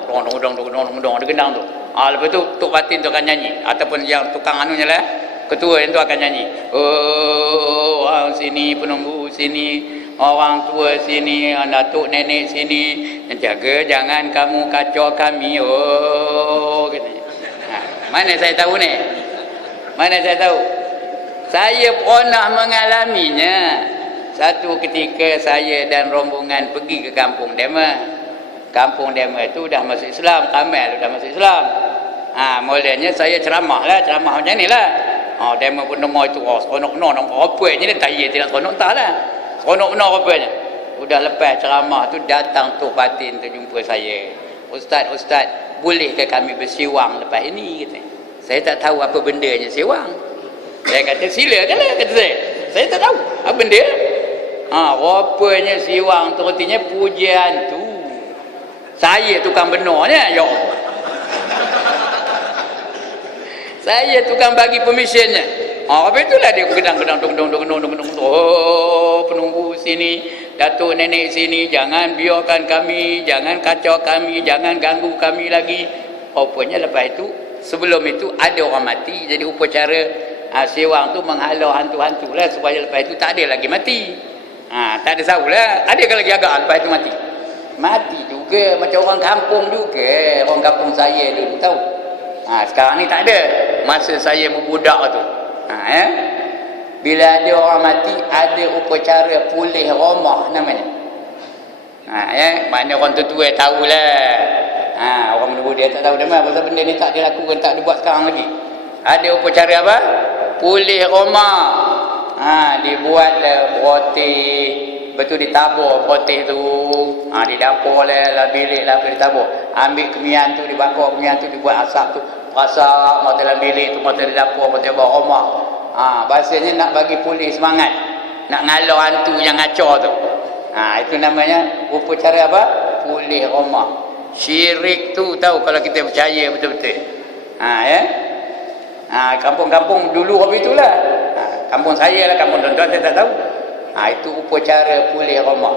Dong ada gendang tu. Lepas tu tok batin tu akan nyanyi, ataupun yang tukang anunya lah, ketua yang tu akan nyanyi. Oh, orang sini, penunggu sini, orang tua sini, datuk nenek sini, jaga jangan kamu kacau kami. Oh, katanya. Mana saya tahu ni? Mana saya tahu? Saya pernah mengalaminya. Satu ketika saya dan rombongan pergi ke kampung Dema. Kampung Dema itu dah masuk Islam, Kamal dah masuk Islam. Mulanya saya ceramah macam ni lah. Dema pun dengar itu, seronok benar nampak apa je ni, tak tidak seronok entah lah. Seronok benar apanya. Sudah lepas ceramah tu datang Tok Batin tu jumpa saya. Ustaz, boleh ke kami bersiwang lepas ini? Kata. Saya tak tahu apa bendanya siwang. Saya kata silakanlah, kata saya. Saya tak tahu apa benda. Rupanya siwang tu artinya pujian tu. Saya tukang benarnya, ya Allah. Saya tukang bagi permissionnya. Apa itulah dia gedang-gedang. Oh, penunggu sini, datuk nenek sini, jangan biarkan kami, jangan kacau kami, jangan ganggu kami lagi. Rupanya lepas itu, sebelum itu ada orang mati, jadi upacara siwang tu menghalau hantu-hantu lah, supaya lepas itu tak ada lagi mati. Tak ada sahu lah. Ada ke lagi agak lepas itu mati? Mati juga, macam orang kampung juga. Orang kampung saya dulu tahu. Sekarang ni tak ada. Masa saya berbudak tu, bila ada orang mati, ada upacara pulih rumah namanya. Mana orang tua tahulah. Orang muda dia tak tahu dah pasal benda ni tak dilakukan, tak dibuat sekarang lagi. Ada upacara apa? Pulih rumah. Dibuatlah roti. Betul ditabur roti tu. Di dapur lah bilik lah ditabur. Ambil kemian tu, dibakar kemian tu, dibuat asap tu. Rasa mata dalam bilik tu, mata di dapur, mata di bawah rumah. Bahasanya nak bagi pulih semangat. Nak ngalau hantu yang ngacau tu. Itu namanya upacara apa? Pulih rumah. Syirik tu tahu kalau kita percaya betul-betul. Kampung-kampung dulu habis itulah. Kampung saya lah, kampung tuan-tuan saya tak tahu. Itu upacara pulih rumah.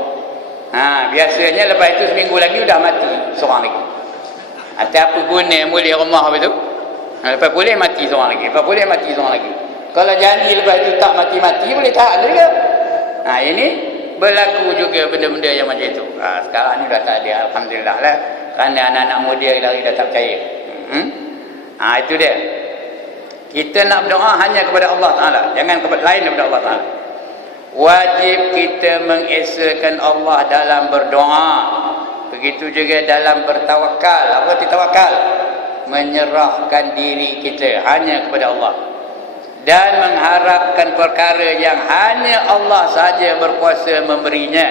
Biasanya lepas itu seminggu lagi dah mati seorang lagi. Apa guna pulih rumah habis tu? Lepas pulih mati seorang lagi. Lepas pulih mati seorang lagi. Kalau janji lepas itu tak mati-mati, boleh tahan juga. Ini berlaku juga benda-benda yang macam itu. Sekarang ni dah tak ada, alhamdulillah lah. Kerana anak-anak muda lari dah tak percaya. Itu dia. Kita nak berdoa hanya kepada Allah Ta'ala, jangan kepada lain daripada Allah Ta'ala. Wajib kita mengesakan Allah dalam berdoa. Begitu juga dalam bertawakal. Apa itu tawakal? Menyerahkan diri kita hanya kepada Allah dan mengharapkan perkara yang hanya Allah saja berkuasa memberinya.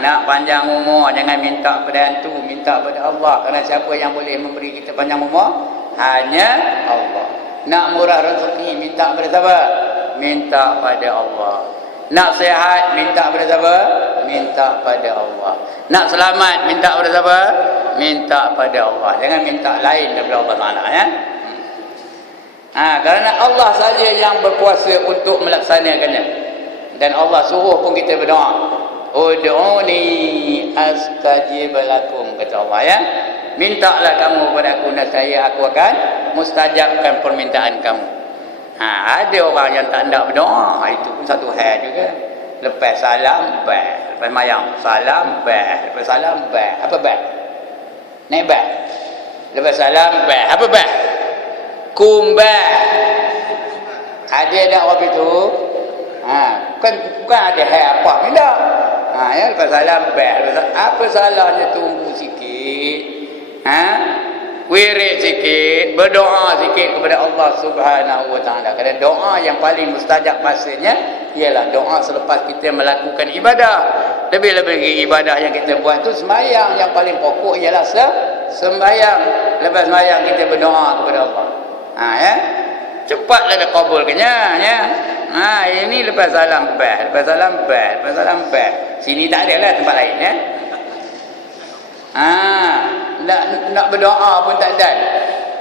Nak panjang umur, jangan minta pada hantu, minta pada Allah. Kerana siapa yang boleh memberi kita panjang umur? Hanya Allah. Nak murah rezeki, minta pada siapa? Minta pada Allah. Nak sihat, minta pada siapa? Minta pada Allah. Nak selamat, minta pada siapa? Minta pada Allah. Jangan minta lain daripada Allah Ta'ala, ya. Kerana Allah saja yang berkuasa untuk melaksanakannya. Dan Allah suruh pun kita berdoa. Ud'uni astajib lakum, kata Allah, ya. Mintalah kamu kepada aku, nescaya aku akan mustajabkan permintaan kamu. Ada orang yang tak nak berdoa, itu pun satu hal juga. Lepas salam, bah. Lepas mayang, salam, bah. Lepas salam, bah. Apa bah? Naik bah. Lepas salam, bah. Apa bah? Kumbah. Ada tak waktu itu? Bukan ada hal apa tidak. Ya, lepas salam, bah. Apa salahnya tunggu sikit? Wirid sikit, berdoa sikit kepada Allah Subhanahu wa Ta'ala. Kerana doa yang paling mustajab masanya ialah doa selepas kita melakukan ibadah. Lebih-lebih lagi ibadah yang kita buat tu sembahyang, yang paling pokok ialah sembahyang. Lepas sembahyang kita berdoa kepada Allah. Ya. Cepatlah dia kabulkannya, ya. Ini lepas salam bas, lepas salam bas, lepas salam bas. Sini tak ada lah tempat lain ya. Nak berdoa pun tak ada.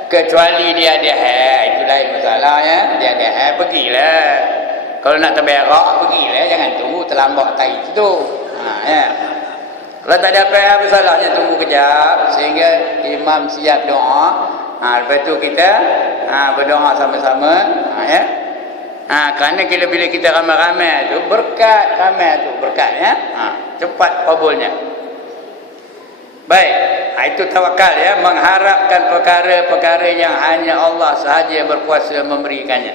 Kecuali dia ada haid, itu lain masalah ya. Dia ada haid, pergilah. Kalau nak terberak, pergilah. Jangan tunggu terlambat tai itu. Ya. Kalau tak ada apa salahnya tunggu kejap sehingga imam siap doa. Lepas tu kita berdoa sama-sama. Ya. Kerana bila kita ramai-ramai tu berkat, ramai tu berkat ya. Cepat kabulnya. Baik, itu tawakal ya, mengharapkan perkara-perkara yang hanya Allah sahaja berkuasa memberikannya.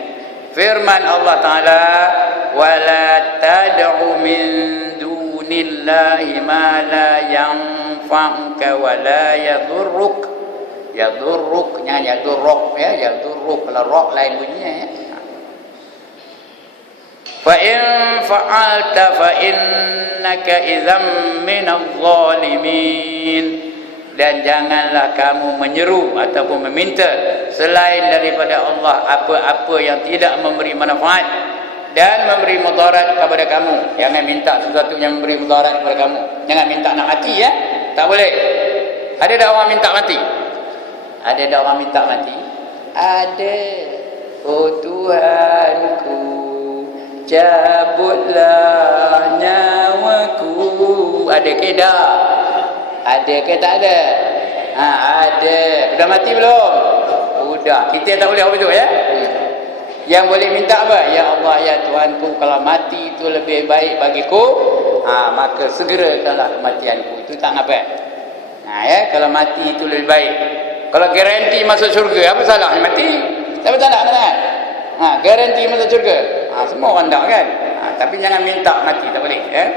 Firman Allah Taala, "Wala tad'u min dunillahi ma la yanfa'uka wa la yadhurruk." Yadhurruk, jangan yadurruk ya, yadurruk kalau rock lain bunyinya ya. Fa in fa'alta fa innaka idzam minadh zalimin. Dan janganlah kamu menyeru ataupun meminta selain daripada Allah apa-apa yang tidak memberi manfaat dan memberi mudarat kepada kamu. Jangan minta sesuatu yang memberi mudarat kepada kamu. Jangan minta nak mati ya. Tak boleh. Ada tak orang minta mati? Ada tak orang minta mati? Ada. Oh Tuhanku, cabutlah nyawaku. Ada ke tak? Ada ke tak ada? Ada. Sudah mati belum? Sudah. Kita tak boleh apa tu ya? Yang boleh minta apa? Ya Allah, ya Tuhanku, kalau mati itu lebih baik bagiku, maka segerakanlah kematianku. Itu tak apa. Ya, kalau mati itu lebih baik. Kalau garanti masuk syurga, apa salahnya mati? Siapa tak nak kan? Garanti masuk syurga. Semua orang tak kan? Tapi jangan minta mati, tak boleh ya.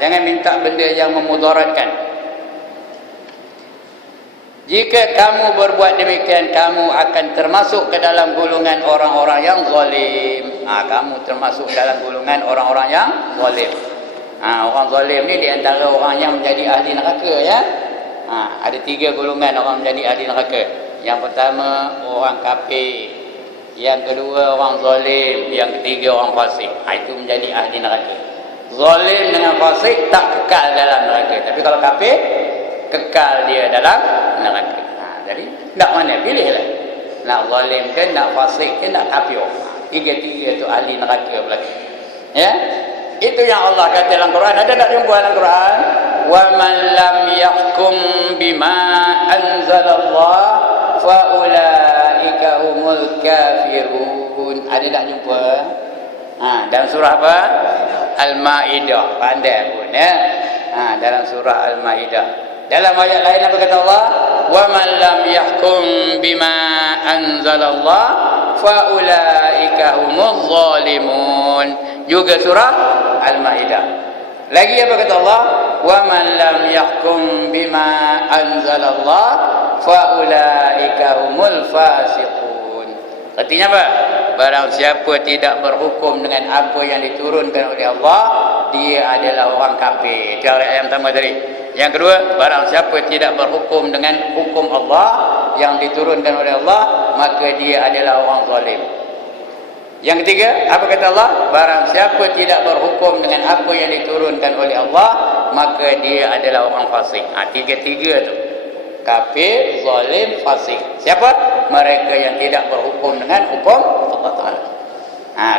Jangan minta benda yang memudaratkan. Jika kamu berbuat demikian, kamu akan termasuk ke dalam golongan orang-orang yang zalim. Kamu termasuk dalam golongan orang-orang yang zalim. Orang zalim ni di antara orang yang menjadi ahli neraka ya. Ada 3 golongan orang menjadi ahli neraka. Yang pertama orang kafir, yang kedua orang zalim, yang ketiga orang fasik. Itu menjadi ahli neraka. Zalim dengan fasik tak kekal dalam neraka. Tapi kalau kafir, kekal dia dalam neraka. Jadi nak mana pilihlah. Nak zalim ke, nak fasik ke, nak kafir. Tiga-tiga tu ahli neraka belaka. Ya? Itu yang Allah kata dalam Quran. Ada tak jumpa dalam Quran? Wa man lam yahkum bima anzalallah fa ulaika humul kafirun. Ada tak jumpa? Dalam surah apa? Al-Maidah. Pandai pun ya. Dalam surah Al-Maidah. Dalam ayat lain apa kata Allah? Wa man lam yahkum bima anzalallah fa ulaika humuz zalimun. Juga surah Al-Maidah. Lagi apa kata Allah? Wa man lam yahkum bima anzalallah fa ulaika humul fasiqun. Artinya apa? Barang siapa tidak berhukum dengan apa yang diturunkan oleh Allah, dia adalah orang kafir. Itu ayat yang pertama tadi. Yang kedua, barang siapa tidak berhukum dengan hukum Allah yang diturunkan oleh Allah, maka dia adalah orang zalim. Yang ketiga, apa kata Allah? Barang siapa tidak berhukum dengan apa yang diturunkan oleh Allah, maka dia adalah orang fasik. Tiga-tiga tu. Kafir, zalim, fasik. Siapa? Mereka yang tidak berhukum dengan hukum Allah Ta'ala.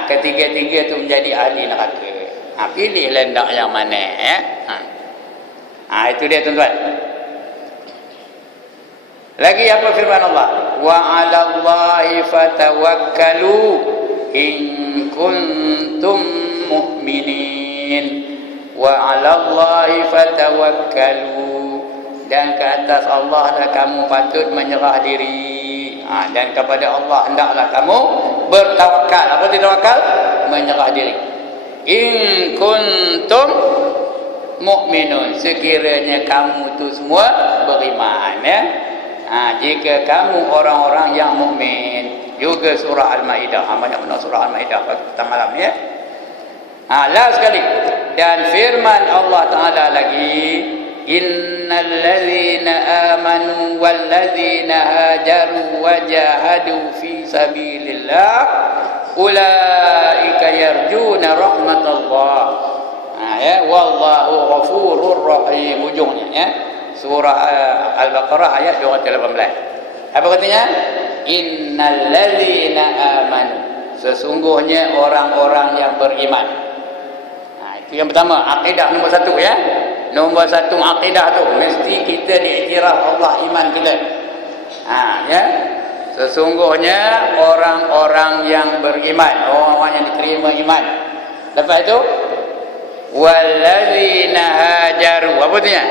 Ketiga-tiga tu menjadi ahli neraka. Pilihlah nak yang mana ya. Itu dia tuan-tuan. Lagi apa firman Allah? Wa 'alallahi fatawakkalu in kuntum mu'minin. Wa 'alallahi fatawakkalu. Dan ke atas Allah dah kamu patut menyerah diri. Dan kepada Allah hendaklah kamu bertawakal. Apa itu tawakal? Menyerah diri. In kuntum mukminun, sekiranya kamu tu semua beriman ya. Jika kamu orang-orang yang mukmin. Juga surah Al-Maidah. Mana-mana surah Al-Maidah petang malam ya. Last sekali. Dan firman Allah Ta'ala lagi, innal ladzina amanu wal ladzina hajaru wa jahadu fi sabilillah ulaika yarjuna rahmatallah. Ya, wallahu ghafurur rahim, ujungnya ya. Surah Al-Baqarah ayat 218. Apa katanya? Innal ladzina amanu, sesungguhnya orang-orang yang beriman. Itu yang pertama, akidah nombor satu ya. Nombor satu akidah tu mesti kita diiktiraf Allah iman kita. Ya. Sesungguhnya orang-orang yang beriman, orang-orang yang diterima iman. Lepas itu walladzina hajaru, apa artinya?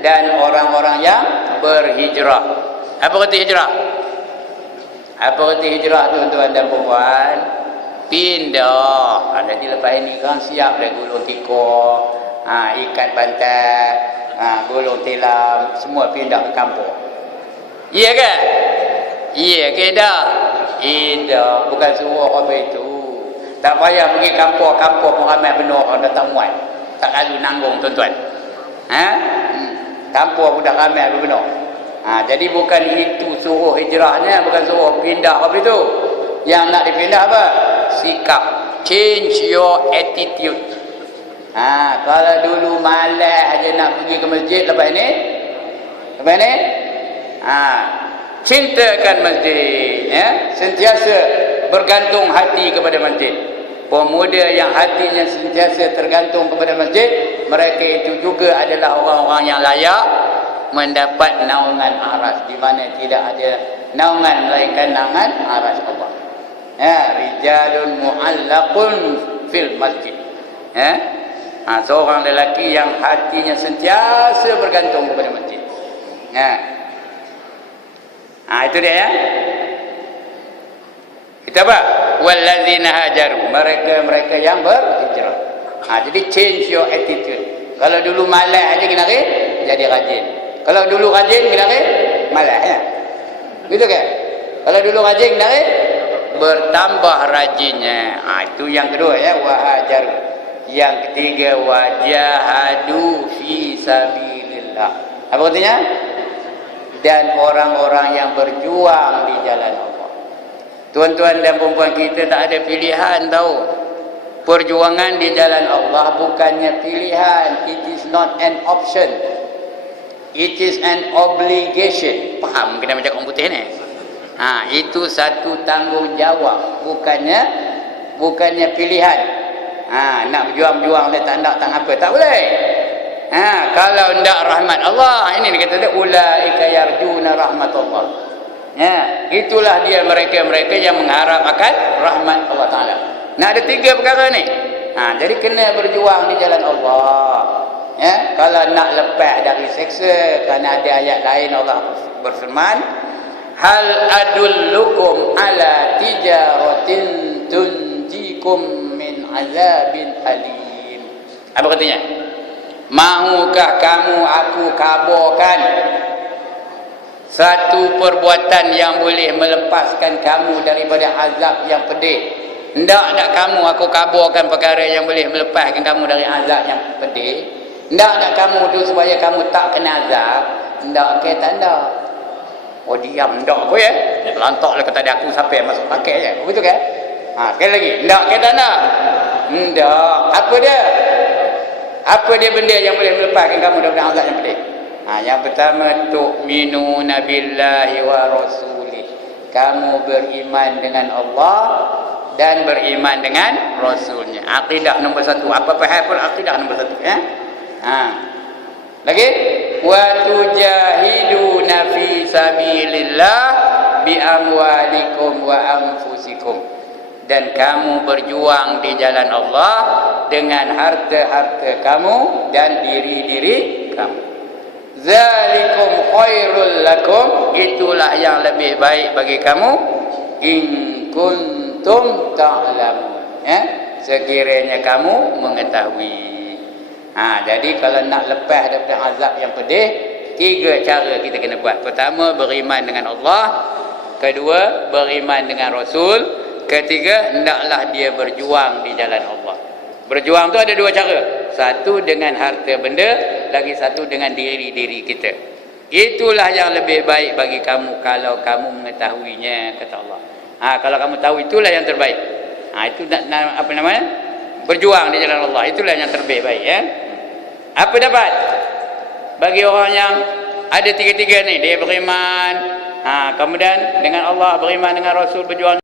Dan orang-orang yang berhijrah. Apa kata hijrah? Apa kata hijrah tuan-tuan dan puan? Pindah. Jadi lepas ini kan siap dah gulung tikar, ikat pantai, gulung tilam, semua pindah ke kampung. Iya ke? Iya ke dah? Tidak, bukan suruh apa itu. Tak payah pergi kampung-kampung ramai benar orang datang muat. Tak lalu nanggung tuan-tuan. Kampung sudah ramai benar. Jadi bukan itu suruh hijrahnya, bukan suruh pindah apa itu. Yang nak dipindah apa? Sikap. Change your attitude. Kalau dulu malas aja nak pergi ke masjid, lepas ini cintakan masjid ya, sentiasa bergantung hati kepada masjid. Pemuda yang hatinya sentiasa tergantung kepada masjid, mereka itu juga adalah orang-orang yang layak mendapat naungan aras, di mana tidak ada naungan melainkan naungan aras Allah. Rijalun mu'allaqun fil masjid. Seorang lelaki yang hatinya sentiasa bergantung kepada masjid. Itu dia ya. Kita apa? Walladzina hajaru, mereka yang berhijrah. Jadi change your attitude. Kalau dulu malas aja kena jadi rajin. Kalau dulu rajin kena malas ya. Gitu kan? Kalau dulu rajin kena bertambah rajinnya. Itu yang kedua ya, wahajaru. Yang ketiga wajahadu fi sabilillah. Apa artinya? Dan orang-orang yang berjuang di jalan Allah. Tuan-tuan dan perempuan, kita tak ada pilihan tahu. Perjuangan di jalan Allah bukannya pilihan. It is not an option. It is an obligation. Faham kena macam komputer ni? Itu satu tanggungjawab. Bukannya pilihan. Nak berjuang-juang tak nak tak apa. Tak boleh. Kalau ndak rahmat Allah, ini dia kata ulaika yarjuna rahmatullah. Itulah dia mereka-mereka yang mengharap akan rahmat Allah Taala. Nah, ada tiga perkara ni. Jadi kena berjuang di jalan Allah. Kalau nak lepas dari seksa, kerana ada ayat lain Allah berfirman, hal adullukum ala tijaratin tunjikum min azabin alim. Apa katanya? Mahukah kamu aku kabarkan satu perbuatan yang boleh melepaskan kamu daripada azab yang pedih? Ndak kamu aku kabarkan perkara yang boleh melepaskan kamu dari azab yang pedih? Ndak kamu tu supaya kamu tak kena azab? Ndak ke tanda. Diam ndak apa ya? Lantaklah kata dia aku sampai masuk pakai je. Betul kan? Sekali lagi. Ndak ke tanda. Ndak. Apa dia? Apa dia benda yang boleh melepaskan kamu daripada azab yang pedih? Yang pertama, tu'minuna billahi wa rasulih. Kamu beriman dengan Allah dan beriman dengan Rasulnya. Akidah nombor satu. Apa-apa hal pun akidah nombor satu ya. Lagi, wa tujahiduna fi sabilillah bi amwalikum wa anfusikum. Dan kamu berjuang di jalan Allah dengan harta-harta kamu dan diri-diri kamu. Zalikum khairul lakum, itulah yang lebih baik bagi kamu, in kuntum ta'lamun, sekiranya kamu mengetahui. Jadi kalau nak lepas daripada azab yang pedih, tiga cara kita kena buat. Pertama, beriman dengan Allah. Kedua, beriman dengan Rasul. Ketiga, hendaklah dia berjuang di jalan Allah. Berjuang tu ada dua cara. Satu dengan harta benda, lagi satu dengan diri kita. Itulah yang lebih baik bagi kamu kalau kamu mengetahuinya, kata Allah. Kalau kamu tahu itulah yang terbaik. Itu apa namanya? Berjuang di jalan Allah. Itulah yang terbaik baik ya. Apa dapat? Bagi orang yang ada tiga-tiga ni, dia beriman, kemudian dengan Allah, beriman dengan Rasul, berjuang